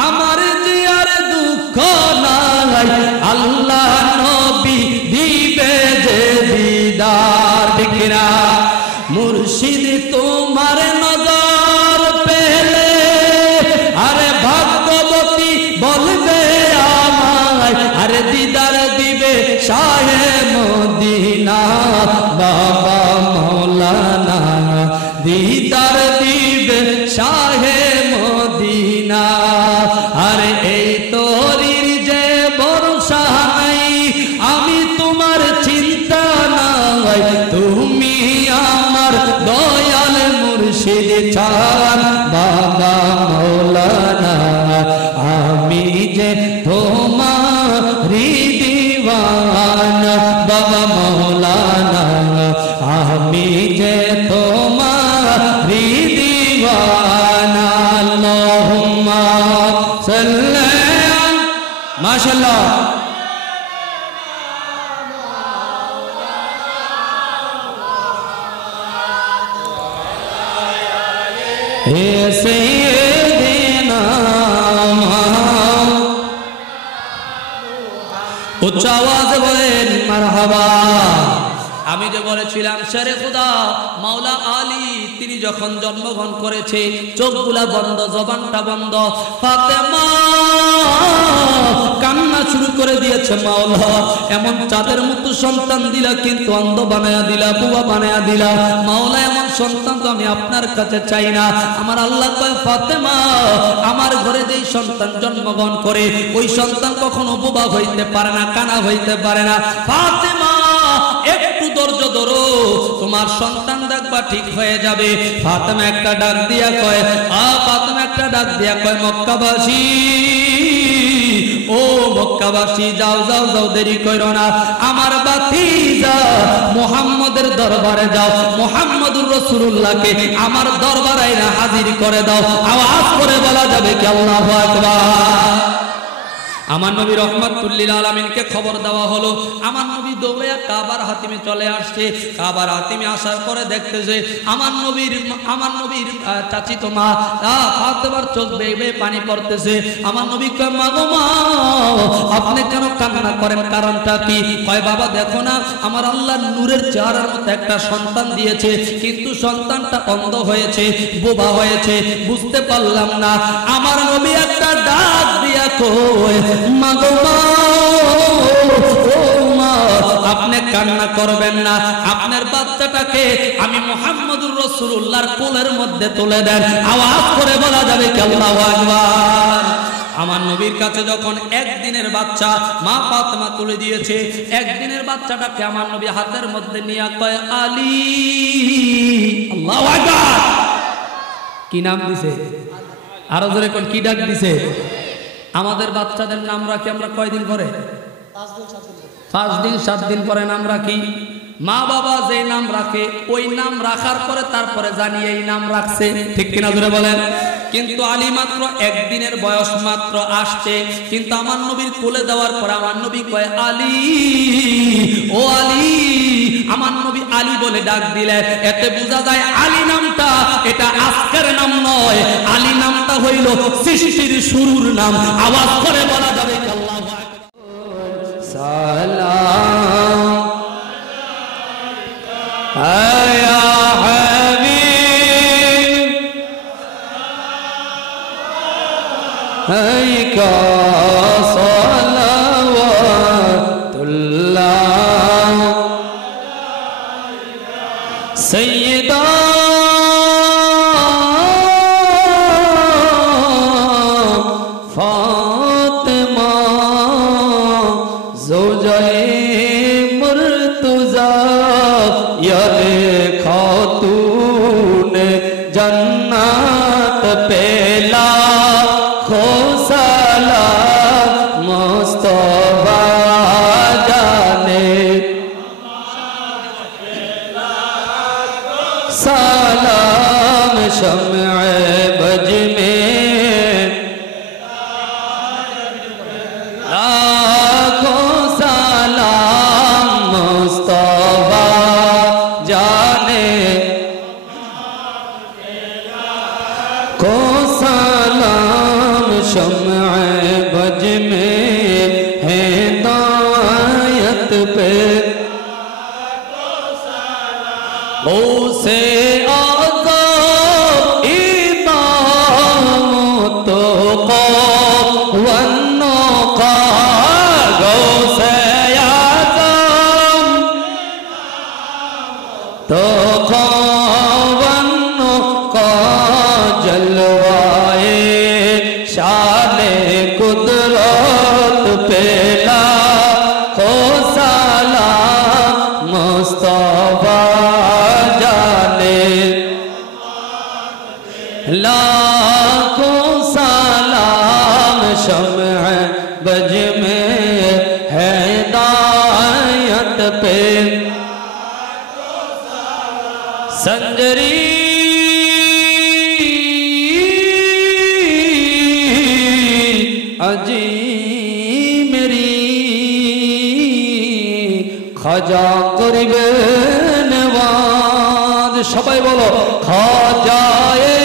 আমার যে আর দুঃখ নাই, আল্লাহ নবী দিবে যে দিদার। ঠিক না? মুর্শিদ তোমার নজর পেলে, আরে ভাগ্যবতী বলবে আমায়, আরে দিদার দিবে শাহে মদিনা বাবা মাওলানা, দিদার দিবে শাহে মদিনা। আরে এই তোরির যে ভরসা নাই, আমি তোমার চিন্তা নাই, তুমি আমার দয়াল মুর্শিদ চান বাবা মাওলানা, আমি যে তোমার দিওয়ানা বাবা মাওলানা, আমি যে তোমার দিওয়ানা। আল্লাহুম্মা সাল্লি মাশাআল্লাহ। হে সাইয়্যিদিনা উচ্চ আওয়াজে বলেন মারহাবা। আমি যে বলেছিলাম শেরে খুদা মাওলা আলী তিনি যখন জন্মগ্রহণ করেছে চোখগুলা বন্ধ, জবানটা বন্ধ, ফাতেমা কান্না শুরু করে দিয়েছে। মাওলা এমন চাঁদের মতো সন্তান দিলা কিন্তু অন্ধ বানায়া দিলা, বুয়া বানায়া দিলা। মাওলা এমন সন্তান তো আমি আপনার কাছে চাই না। আমার আল্লাহ কয় ফাতেমা আমার ঘরে যেই সন্তান জন্মগ্রহণ করে ওই সন্তান কখনো বুবা হইতে পারে না, কানা হইতে পারে না। ফাতেমা একটু ধৈর্য ধরো, তোমার সন্তান দেখবা ঠিক হয়ে যাবে। ফাতেমা একটা ডাক দিয়া কয়, ফাতেমা একটা ডাক দিয়া কয় মক্কাবাসী, ও মক্কাবাসী যাও যাও যাও, দেরি করো না। আমার ভাতিজা মুহাম্মদের দরবারে যাও, মুহাম্মদুর রাসূলুল্লাহকে আমার দরবারে না হাজির করে দাও। আওয়াজ করে বলা যাবে কি আল্লাহু আকবার। আমার নবী রহমাতুল লিল আলামিনকে খবর দেওয়া হলো। আমার নবী দৌড়ে কাবার হাতিমে চলে আসছে। কাবার হাতিমে আসার পরে দেখতেছে আমার নবীর চাচিতো মা ফাতেমার চোখ বেয়ে বেয়ে পানি পড়তেছে। আমার নবী কয় মা গো মা আপনি কেন কান্না করেন, কারণটা কি? কয় বাবা দেখো না আমার আল্লাহ নূরের চেহারার মতো একটা সন্তান দিয়েছে কিন্তু সন্তানটা অন্ধ হয়েছে, বোবা হয়েছে, বুঝতে পারলাম না। আমার নবী একটা ডাক দিয়া কয় মা গো মা, ও মা আপনি কান্না করবেন না, আপনার বাচ্চাটাকে আমি মুহাম্মদুর রাসূলুল্লাহর কোলের মধ্যে তুলে দেন। আওয়াজ করে বলা যাবে কি আল্লাহু আকবার। আমার নবীর কাছে যখন একদিনের বাচ্চা মা ফাতেমা তুলে দিয়েছে, একদিনের বাচ্চাটাকে আমার নবী হাতের মধ্যে নিয়ে কয় আলী। আল্লাহু আকবার। কি নাম দিছে? আরো জোরে কোন কি ডাক দিছে? আমাদের বাচ্চাদের নাম রাখি আমরা কয়দিন পরে? 5 দিন 7 দিন পরে নাম রাখি। মা বাবা যে নাম রাখে ওই নাম রাখার পরে তারপরে জানি এই নাম রাখছে, ঠিক কিনা জোরে বলেন। কিন্তু আলী মাত্র একদিনের বয়স মাত্র আসছে, কিন্তু আমার নবীর কোলে দেওয়ার পরে আমার নবী কয় আলী, ও আলী। আমার নবী আলী বলে ডাক দিলেন। এতে বোঝা যায় আলী নামটা এটা আজকের নাম নয়, আলী নামটা হইল সৃষ্টির শুরুর নাম। আওয়াজ করে বলা যাবে আল্লাহু আকবার। সালাম আয়া হাবিব হাইকা সালাওয়াতুল্লাহ সাইয়্যিদা ফাতেমা زوجائے مرتضی یعنی خاتون جنت پہلا خوصلہ مصطفیٰ جانے سلام شمع بج میں शम्अ बज में हिदायत पे उसे आज़ाद इमाम तो वन्नुका गौसे आज़म तो वन्नुका जलवाए शाने कुदरत पेला खो सलाम मुस्तफा जाने लाखों सलाम शम्अ बज में हिदायत पे संजरी अजी मेरी खाजा करिबे नवाज सबाई बोलो खाजाए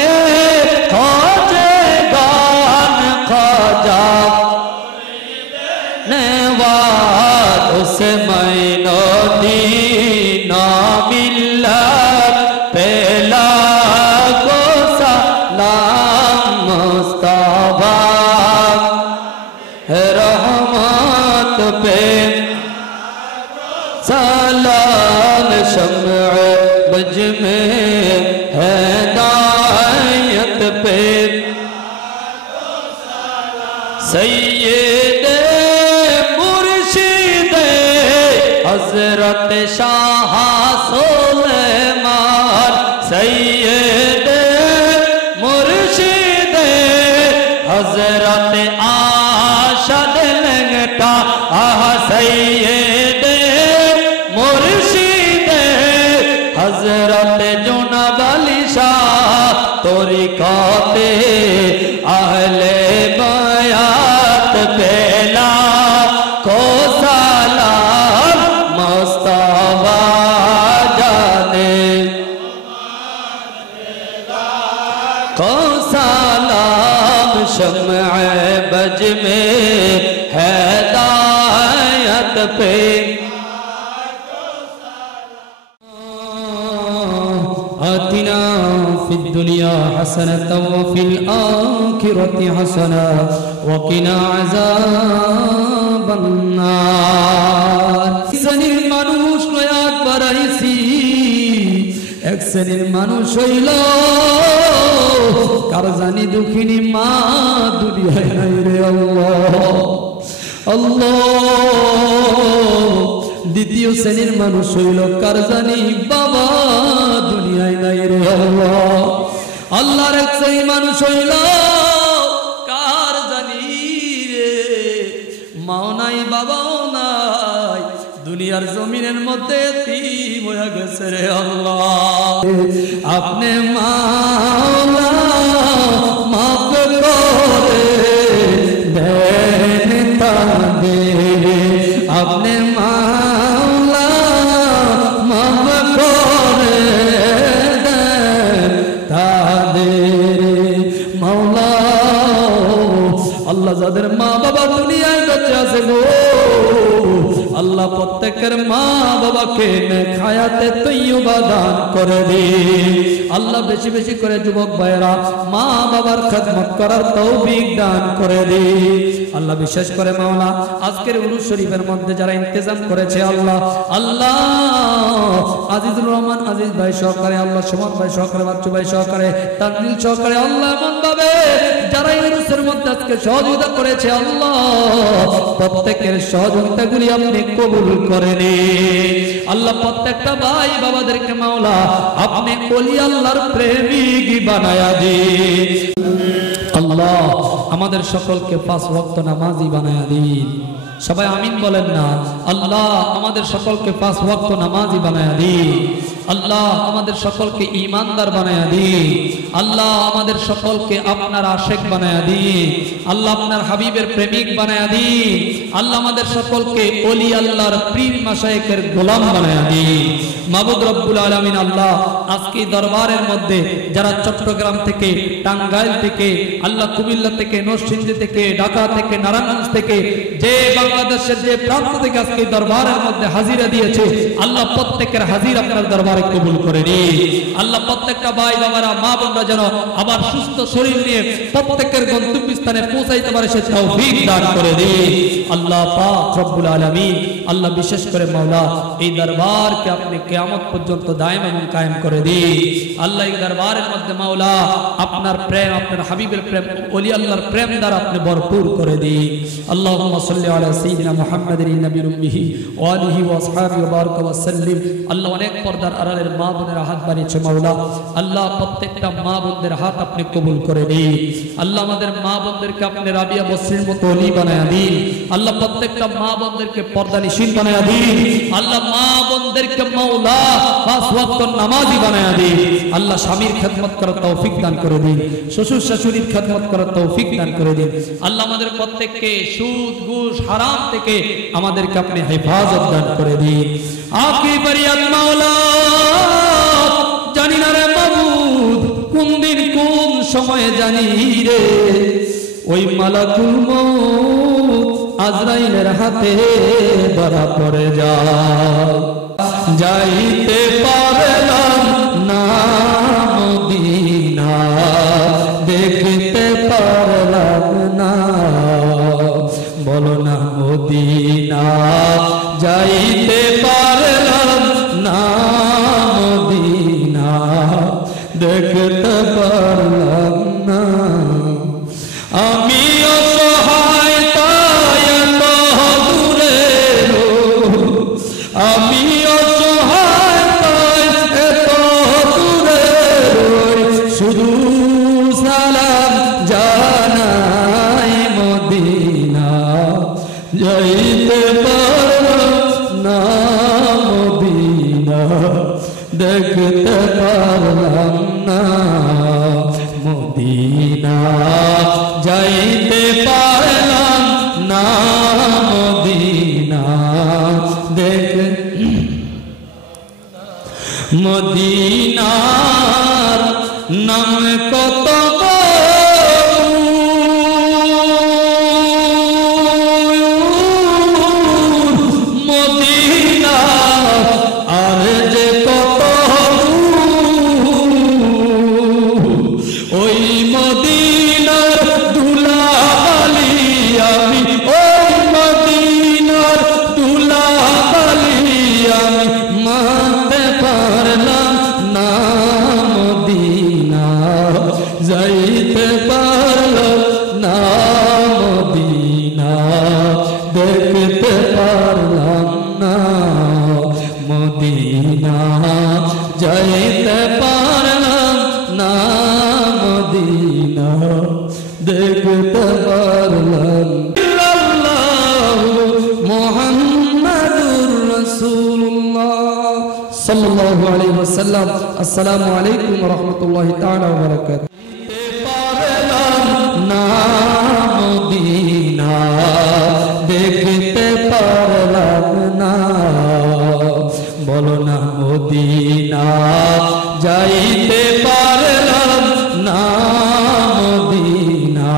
खाजे गान खाजा नवाज हिदायत पे सैयद मुर्शिद हजरत शाह सुलेमान सैयद मुर्शिद हजरत आशद लंगटा सैयद मुर्शिद हजरत जुनब अली शाह तरीक़ाते अहले बयात बेला को सलाम मुस्तफा जाने को सलाम शम्अ बज में हिदायत पे आतिना फिद दुनिया हसनतन व फिल आखिरति हसना व किना अज़ाबन नार। শ্রেণীর মানুষ নয়াত বাড়াইছি এক শ্রেণীর মানুষ হইল কার জানি দুঃখিনী মা দুনিয়ায় নাই রে আল্লাহ আল্লাহ। দ্বিতীয় শ্রেণীর মানুষ হইল কার জানি বাবা দুনিয়ায় নাই রে আল্লাহ। আল্লাহর এক শ্রেণীর মানুষ হইল কার জানি রে মাও নাই বাবাও নাই দুনিয়ার জমিনের মধ্যে এতিম হয়ে গেছে রে আল্লাহ। আপনি মাওলা মাফ করে দেন তাদের আপনি মাওলা মাফ করে দেন তাদের মাওলা। আল্লাহ যাদের মা বাবা দুনিয়ায় বেঁচে আছে গো আল্লাহ প্রত্যেকের মা বাবাকে খায়াতে তৈয়বা দান করে দিন। আল্লাহ বেশি বেশি করে যুবক ভাইরা মা বাবার খেদমত করার তৌফিক দান করে দিন। আল্লাহ বিশেষ করে মাওলা আজকের উরুস শরীফের মধ্যে যারা ইন্তজাম করেছে আল্লাহ আল্লাহ আজিজুর রহমান আজিজ ভাই সহকারে আল্লাহ সুমন ভাই সহকারে বাচ্চু ভাই সহকারে তানজিল সহকারে আল্লাহ এমন ভাবে যারা উরুসের মধ্যে আজকে সহযোগিতা করেছে আল্লাহ প্রত্যেকের সহযোগিতাগুলি আপনি কবুল করে নিন। আল্লাহ প্রত্যেকটা ভাই বাবাদেরকে মাওলা আপনি ওলি আল্লাহর প্রেমিক বানায়া দিন। আল্লাহ আমাদের সকলকে পাঁচ ওয়াক্ত নামাজি বানায়া দিন। সবাই আমিন বলেন না। আল্লাহ আমাদের সকলকে পাঁচ ওয়াক্ত নামাজি বানায়া দিন। আল্লাহ আমাদের সকলকে ঈমানদার বানায়া দিন। আল্লাহ আমাদের সকলকে আপনার আশিক বানায়া দিন। আল্লাহ আপনার হাবিবের প্রেমিক বানায়া দিন। আল্লাহ আমাদের সকলকে ওলি আল্লাহর পীর মাশায়েখের গোলাম বানায়া দিন। মাবুদ রব্বুল আলামিন আল্লাহ আজকে দরবারের মধ্যে যারা চট্টগ্রাম থেকে টাঙ্গাইল থেকে আল্লাহ কুমিল্লা থেকে নরসিংদী থেকে ঢাকা থেকে নারায়ণগঞ্জ থেকে যে বাংলাদেশের যে প্রান্ত থেকে আজকে দরবারের মধ্যে হাজিরা দিয়েছে আল্লাহ প্রত্যেকের হাজির আপনার দরবারে কবুল করে নিন। আল্লাহ প্রত্যেকটা ভাই বাবারা মা বোনরা যেন আবার সুস্থ শরীর নিয়ে প্রত্যেকের গন্তব্যস্থানে পৌঁছাইতে পারে সে তৌফিক দান করে দিন। আল্লাহ পাক রব্বুল আলামিন আল্লাহ বিশেষ করে মাওলা এই দরবারকে আপনি কিয়ামত পর্যন্ত দায়েম এবং কায়েম করে দিন। আল্লাহ এই দরবারের মধ্যে মাওলা আপনার প্রেম আপনার হাবিবের প্রেম ওলি আল্লাহর প্রেম দ্বারা আপনি ভরপুর করে দিন। আল্লাহুম্মা সাল্লি আলা সাইয়্যিদিনা মুহাম্মাদিন নবিয়্যিল উম্মিহি ওয়া আলিহি ওয়া আসহাবিহি ওয়া বারাকা ওয়া সাল্লিম। আল্লাহ অনেক পর্দার আড়ালের মা বোনের হাত বাড়িয়েছে মাওলা আল্লাহ প্রত্যেকটা মা বোনদের হাত আপনি কবুল করে নিন। আল্লাহ আমাদের মা বোনদেরকে আপনি রাবিয়া বসরির মতো ওলি বানায়া দিন। আল্লাহ প্রত্যেকটা মা বোনদেরকে পর্দানিশীন বানায়া দিন। আল্লাহ মা বোনদেরকে মাওলা পাঁচ ওয়াক্ত নামাজি বানায়া দিন। আল্লাহ স্বামীর খেদমত করার তৌফিক দান করে দিন। শ্বশুর শাশুড়ির খেদমত করার তৌফিক দান করে দিন। আল্লাহ আমাদের প্রত্যেককে সুদ ঘুষ হারাম থেকে আমাদেরকে আপনি হেফাজত দান করে দিন। আখির ফরিয়াদ মাওলা জানি না রে মাবুদ কোন দিন কোন সময়ে জানি রে ওই মালাকুল মউত আজরাইলের হাতে ধরা পড়ে যায় যাইতে পারলাম না মদিনা দেখতে পারলাম না বলো না মদিনা যাইতে পারলাম না মদিনা দেখতে পারলাম না। আমি অসহায় তাই এত দূরে আমি অসহায় তাই এত দূরে শুধু সালাম জানাই মদিনা যাইতে পারলাম না মদিনা দেখতে পারলাম না মদিনা যাইতে পারলাম না মদিনা দেখ মদিনার নাম কত মদিনা আর যে কত ওই মদিনার ধুলাবালি আমি ওই মদিনার ধুলাবালি আমি মানতে পারলাম না মদিনা যাইতে পারলাম না মদিনা দেখতে পারলাম না মদিনা যাইতে পারলাম না মদিনা দেখতে পারলাম মুহাম্মাদুর রাসূলুল্লাহ সাল্লাল্লাহু আলাইহি ওয়াসাল্লাম। আসসালামু আলাইকুম ওয়া রাহমাতুল্লাহি তাআলা ওয়া বারাকাতুহু। না মদিনা দেখতে পারলাম না বলো না মদিনা যাইতে পারলাম না মদিনা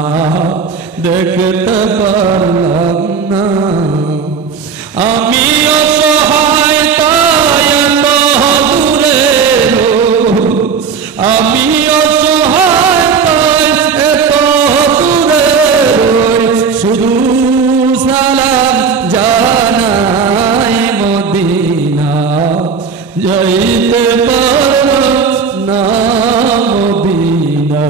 দেখতে পারলাম না। আমি অসহায় তাই এত দূরে আমি অসহায় তাই এত দূরে শুধু সালাম জানাই মদিনা যাইতে পারলাম না মদিনা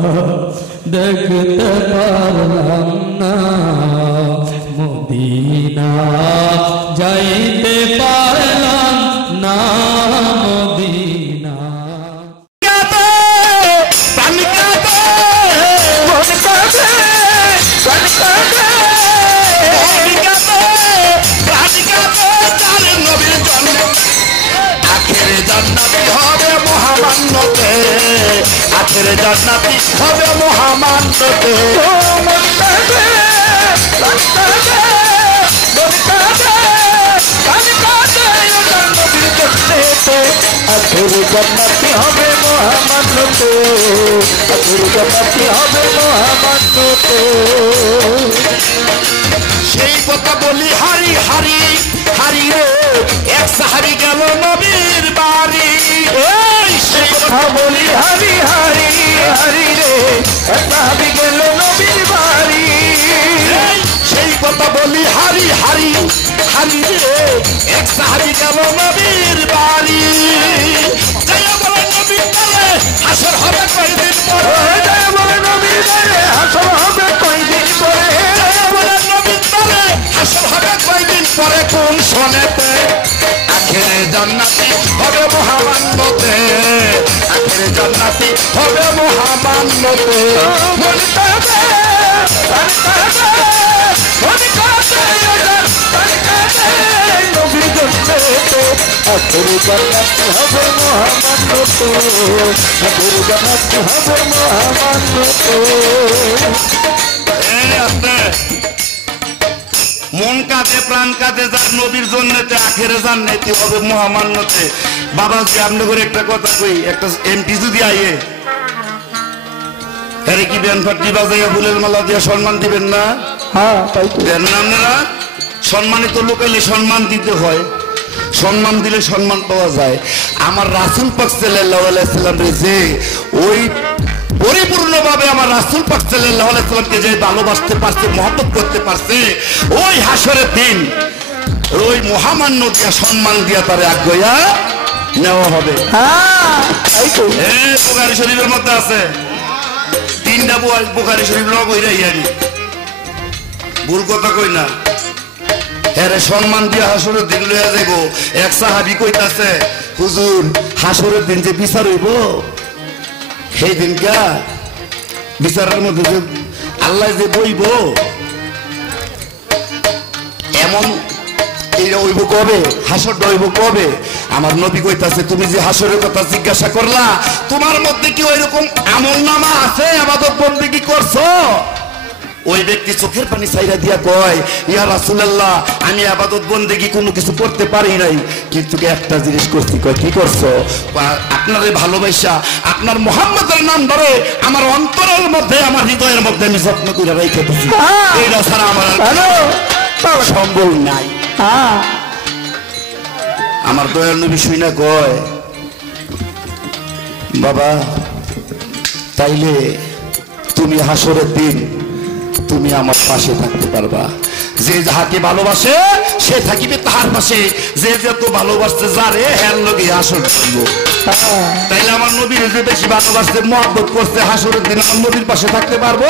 দেখতে পারলাম না মদিনা যাইতে পারলাম না মদিনা। আখের জান্নাতি হবে মহামান্নতে আখের জান্নাতি হবে মহামান্নতে আখের জান্নাতি হবে মহামান্নতে। সেই কথা বলি হারি হারি হারি রে এক সাহারি গেল নবীর বাড়ি সেই কথা বলি হারি হারি হারি রে এক সাহারি গেল নবীর বাড়ি সেই কথা বলি হারি হারি হারি রে এক সাহারি গেল নবীর বাড়ি জয় বলে নবীর তলে হাসর হবে কয়দিন পরে জয় বলে নবীর তলে হাসর হবে কয়দিন পরে জয় বলে নবীর তলে হাসর হবে কয়দিন পরে কোন সনেতে আখেরে জান্নাতি হবে মহামান্নতে আখেরে জান্নাতি হবে মহামান্নতে মনে করবে মনে করবে মনে করবে মনে করবে নবীর জন্নতে আখেরে জান্নাতি হবে মহামান্নতে আখেরে জান্নাতি হবে মহামান্নতে। মন কাঁদে প্রাণ কাঁদে যার নবীর জন্যতে আখেরে জান্নাতি হবে মহামান্নতে। বাবা যে আপনি করে একটা কথা কই একটা এমপি যদি আইয়ে আরে কি ব্যান ফাটি বাজাইয়া ফুলের মালা দিয়ে সম্মান দিবেন না? হ্যাঁ তাই তো দেন না আপনারা। সম্মানিত লোক এলে সম্মান দিতে হয়, সম্মান দিলে সম্মান পাওয়া যায়। আমার রাসূল পাক সাল্লাল্লাহু আলাইহি সাল্লাম যে ওই পরিপূর্ণভাবে আমার রাসূল পাক সাল্লাল্লাহু আলাইহি সাল্লামকে যে ভালোবাসতে পারছে মহব্বত করতে পারছে ওই হাসরের দিন ওই মহামান্য দিয়া সম্মান দিয়া তারে আজ্ঞা নেওয়া হবে। হ্যাঁ তাই তো। বুখারী শরীফের মধ্যে আছে 3টা বুখারী শরীফ লগ হইরা ইয়ানি ভুল কথা কই না। এরে সম্মান দিয়ে হাসরের দিন লইয়া যাইব। এক সাহাবী কইতাছে হুজুর হাসরের দিন যে বিচার হইব সেই দিনকা বিচারের মধ্যে যে আল্লাহ যে বইব এমন এইটা হইব কবে, হাসরটা হইব কবে? আমার নবী কইতাছে তুমি যে হাসরের কথা জিজ্ঞাসা করলা তোমার মধ্যে কি ওইরকম আমল নামা আছে, ইবাদত বন্দেগী করছো? ওই ব্যক্তি চোখের পানি ছাইরা দিয়া কয় ইয়া রাসূলুল্লাহ আমি ইবাদত বন্দেগী কোনো কিছু করতে পারি নাই, কিন্তু একটা জিনিস করছি। কয় কি করছো? আপনারে ভালোবাসা আপনার মুহাম্মদের নাম ধরে আমার অন্তরের মধ্যে আমার হৃদয়ের মধ্যে আমি যত্ন করে রেখে দিছি, এইটা ছাড়া আমার সম্ভব নাই। আমার দয়াল নবী শুইনা কয় বাবা তাইলে তুমি হাসরের দিন তুমি আমার পাশে থাকতে পারবা। যে যাহাকে ভালোবাসে সে থাকিবে তাহার পাশে, যে যত ভালোবাসতে যারে হের লগে হাসর করবো। তাইলে আমার নবীর যে বেশি ভালোবাসতে মহব্বত করতে হাসরের দিন আমার নবীর পাশে থাকতে পারবো।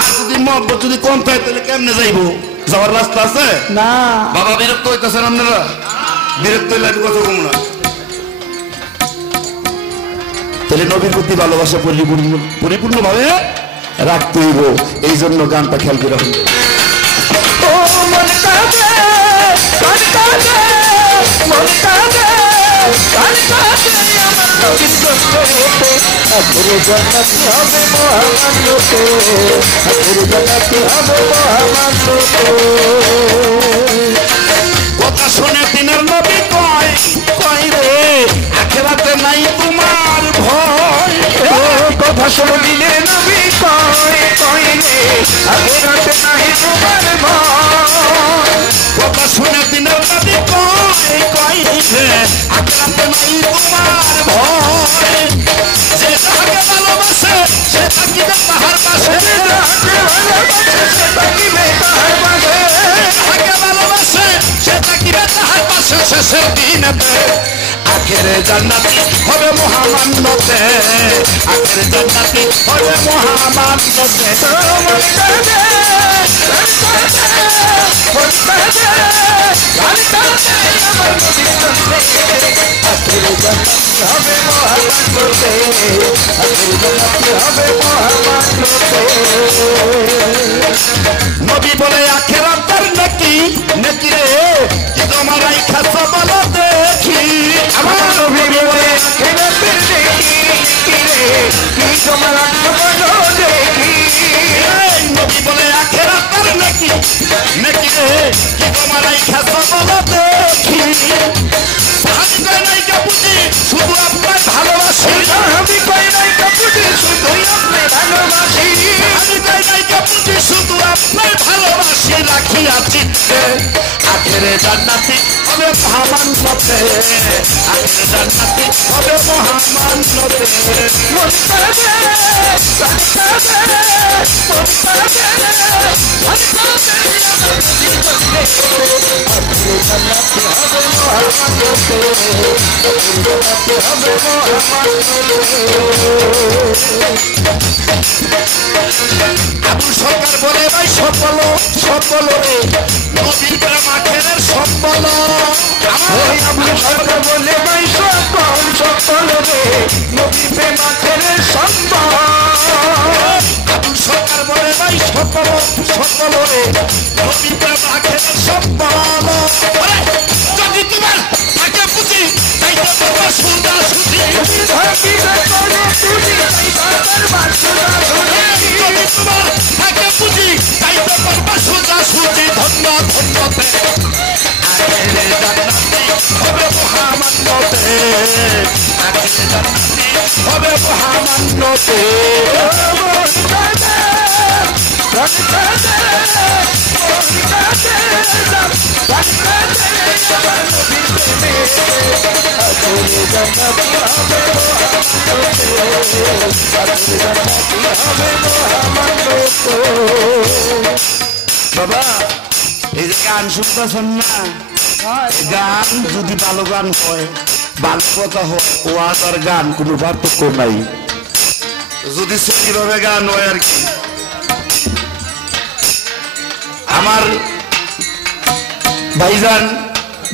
আর যদি মহব্বত যদি কম থাকে তাহলে কেমনে যাইবো? যাওয়ার রাস্তা আছে না? বাবা বিরক্ত হইতেছেন আপনারা? বিরক্ত হইলে আমি কথা বলবো না। তাহলে নবীর প্রতি ভালোবাসা পরিপূর্ণ ভাবে রাখতে হইব। এই জন্য গানটা খেয়াল করে রাখুন। কথা শুনে দিনের নবী কয় কয় রে আখিরাতে নাই তোমার ভয়। কথা শুনে দিনের নবী কয় কয় রে আখিরাতে নাই তোমার ভয়। কথা শুনে দিনের নবী কয় কয় রে আখিরাতে নাই তোমার ভয়। যে তাহাকে ভালোবাসে সে থাকিবে তাহার পাশে, তাহাকে ভালোবাসে সে থাকিবে তাহার পাশে শেষের দিনেতে। আখেরে জান্নাতি হবে মহামান্যতে, আখেরে জান্নাতি হবে মহামান্যতে। নবী বলে আখেরাতের নেকি নেকি রে কি তোমার রাইখা সবল দেখি। আমার নবী বলে আখেরাতের নেকি নেকি রে কি তোমার সবল দেখি। নবী বলে আখেরাতের নেকি নেকি রে কি তোমার রাইখা সবল দেখি। সাহাবী কয় নাইকা বুঝি শুধু আপনার ভালোবাসি, সাহাবী কয় নাইকা বুঝি শুধু আপনার ভালোবাসি, সাহাবী কয় নাইকা বুঝি শুধু আপনার ভালোবাসি রাখিয়া চিত্তে। আখেরে জান্নাতি হবে মহামান্যতে, আখেরে জান্নাতি হবে মহামান্যতে। আবু সরকার বলে ভাই সফল সফল রে নদীর প্রেম আখেরের সফল। আবু সরকার বলে ভাই সফল সফল রে নদীর প্রেম আখেরের সফল। আবু সরকার বলে ভাই সফল সফল রে নদীর প্রেম আখেরের সফল। যদি তোমার থাকে বুঝি তাইতে তোমার সুন্দর সুখী, যদি তোমার থাকে বুঝি তাইতে তোমার সুন্দর সুখী। ধন্য ধন্যতে আখেরে জান্নাতি হবে মহামান্যতে, আখেরে জান্নাতি হবে মহামান্যতে। বাবা এই যে গান শুনতেছেন না, গান যদি ভালো গান হয় ভালো কথা হোক ওয়াজ আর গান কোনো পার্থক্য নাই, যদি সেইভাবে গান হয় আর কি। আমার ভাইজান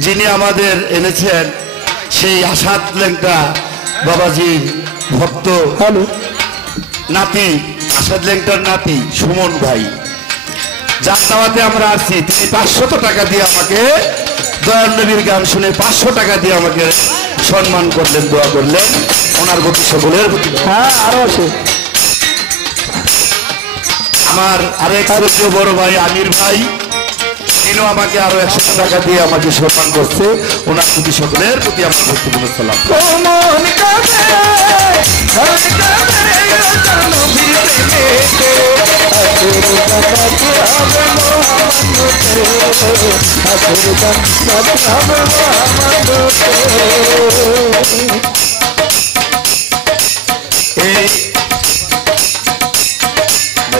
যিনি আমাদের এনেছেন সেই আসাদ লেংটা বাবাজির ভক্ত নাতি, আসাদ লেংটার নাতি সুমন ভাই, যার দাওয়াতে আমরা আসছি, তিনি 500 টাকা দিয়ে আমাকে দয়াল নবীর গান শুনে 500 টাকা দিয়ে আমাকে সম্মান করলেন, দোয়া করলেন। ওনার প্রতি সকলের প্রতি হ্যাঁ আরো আছে আমার আরেক বড় ভাই আমির ভাই, তিনিও আমাকে আরো 100 টাকা দিয়ে আমাকে সম্মান করছে। ওনার প্রতি সকলের প্রতি আমার ভক্তিপূর্ণ সালাম।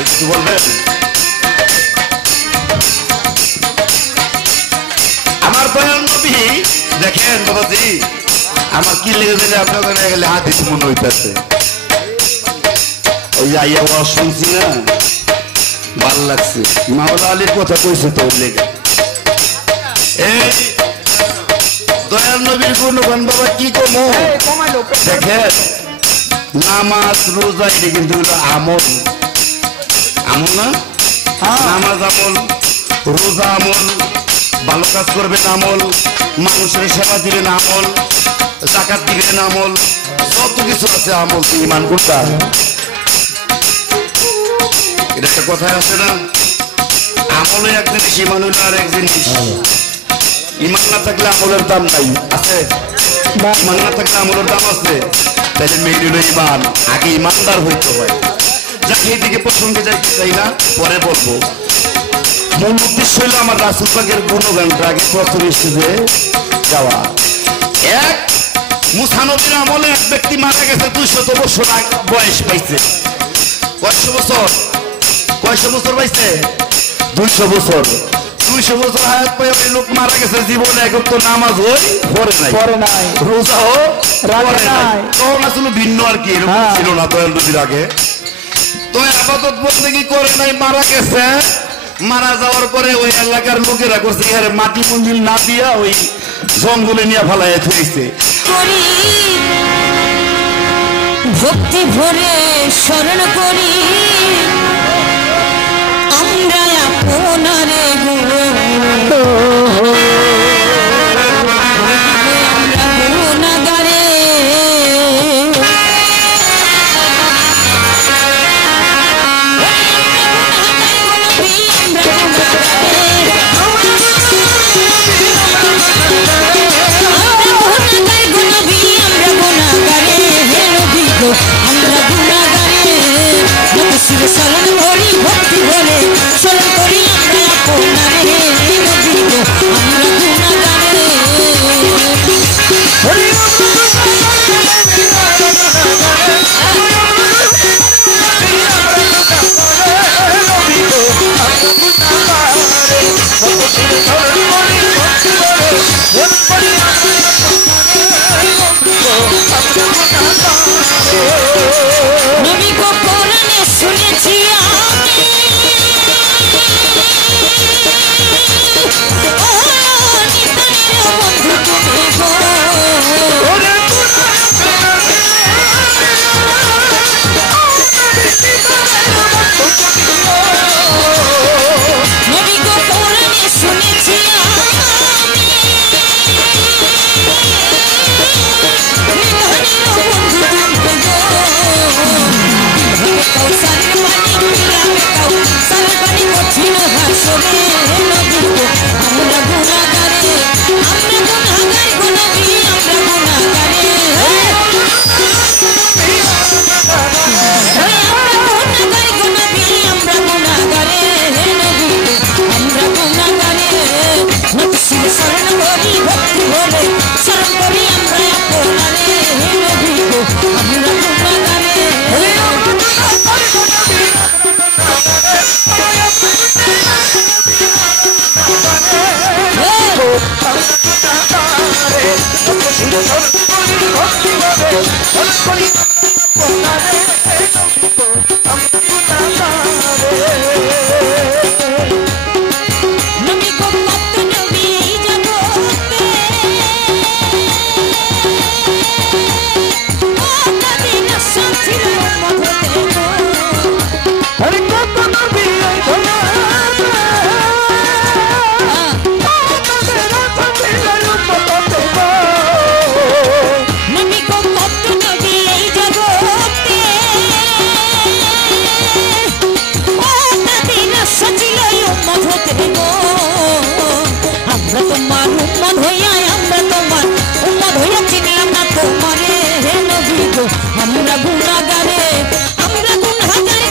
এই কিছু বলবেন? আমার দয়াল নবী দেখেন বাবাজি, আমার কি লেগে দিলে আপনার গেলে হাত দিতে মনে হইতেছে। ওই আইয়া ওয়াজ শুনছি না, ভাল লাগছে। মাওলা আলীর কথা কইছে তো লেগে। এই দয়াল নবীর গুণগান বাবা কি কমো দেখেন, নামাজ রোজা এটা কিন্তু আমল, আমল না? নামাজ আমল, রোজা আমল, ভালো কাজ করবেন আমল, মানুষের সেবা দিবেন আমল, জাকাত দিবেন আমল, যত কিছু আছে আমল। ইমান করতে এটা একটা কথায় আছে না, আমলে এক জিনিস, ইমান হইল আর এক জিনিস। ইমান না থাকলে আমলের দাম নাই, আছে? ইমান না থাকলে আমলের দাম আছে? তাইলে মেয়ে হইল ইমান, আগে ইমানদার হইতে হয়। যাকে এইদিকে প্রসঙ্গে যাইতে চাই না, পরে বলবো। মূল উদ্দেশ্য হইল আমার রাসূল পাকের গুণগানটা আগে প্রথম স্টেজে যাওয়া। এক মুসা নবীর আমলে এক ব্যক্তি মারা গেছে, 200 বছর বয়স পাইছে। কয়শো বছর? কয়শো বছর পাইছে? 200 বছর। 200 বছর হায়াত পাই ওই লোক মারা গেছে, জীবনে এক ওয়াক্ত নামাজ হই পড়ে নাই, রোজাও রাখে নাই। তখন আসলে ভিন্ন আর কি, এরকম ছিল না দয়াল নবীর আগে। তো আবাদত বলতে কি করে নাই, মারা গেছে। মারা যাওয়ার পরে ওই এলাকার লোকেরা করছে মাটি মঞ্জিল না দিয়া ওই জঙ্গলে নিয়ে ফেলাইয়া থইছে। ভক্তি ভরে শরণ করি আমরা আপনারে শরণ করি, ভক্তি ভরে শরণ করি আমরা আপনারে আমরা গুণাগারে। নবী গো কোরআনে শুনেছি নবী গো কত নবী এই জগতে ও মদিনা সাথীর মধুতে গো হরি কত নবী এই ধরাতে তাদের রাতে উম্মতে গো নবী গো কত নবী এই জগতে ও মদিনা সাথীর মধুতে গো আমরা তোমার উম্মত হইয়া চিনলাম না তোমারে হে নবী গো আমরা গুনাহগারে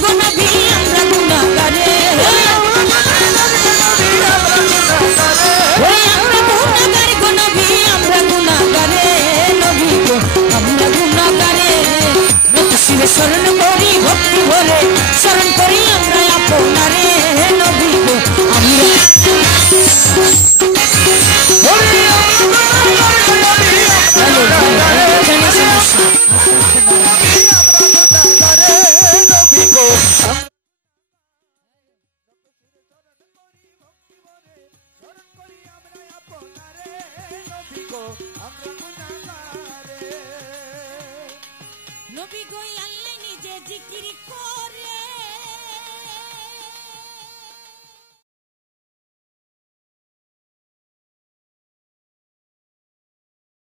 গো নবী আমরা গুনাহগারে ওই আমরা গুনাহগারে গো নবী আমরা গুনাহগারে নবী গো আমরা গুনাহগারে শিরে শরণ করি ভক্তি ভরে শরণ করি আমরা আপনারে হে নবী গো আমরা নবী গো আল্লাহ নিজে জিকির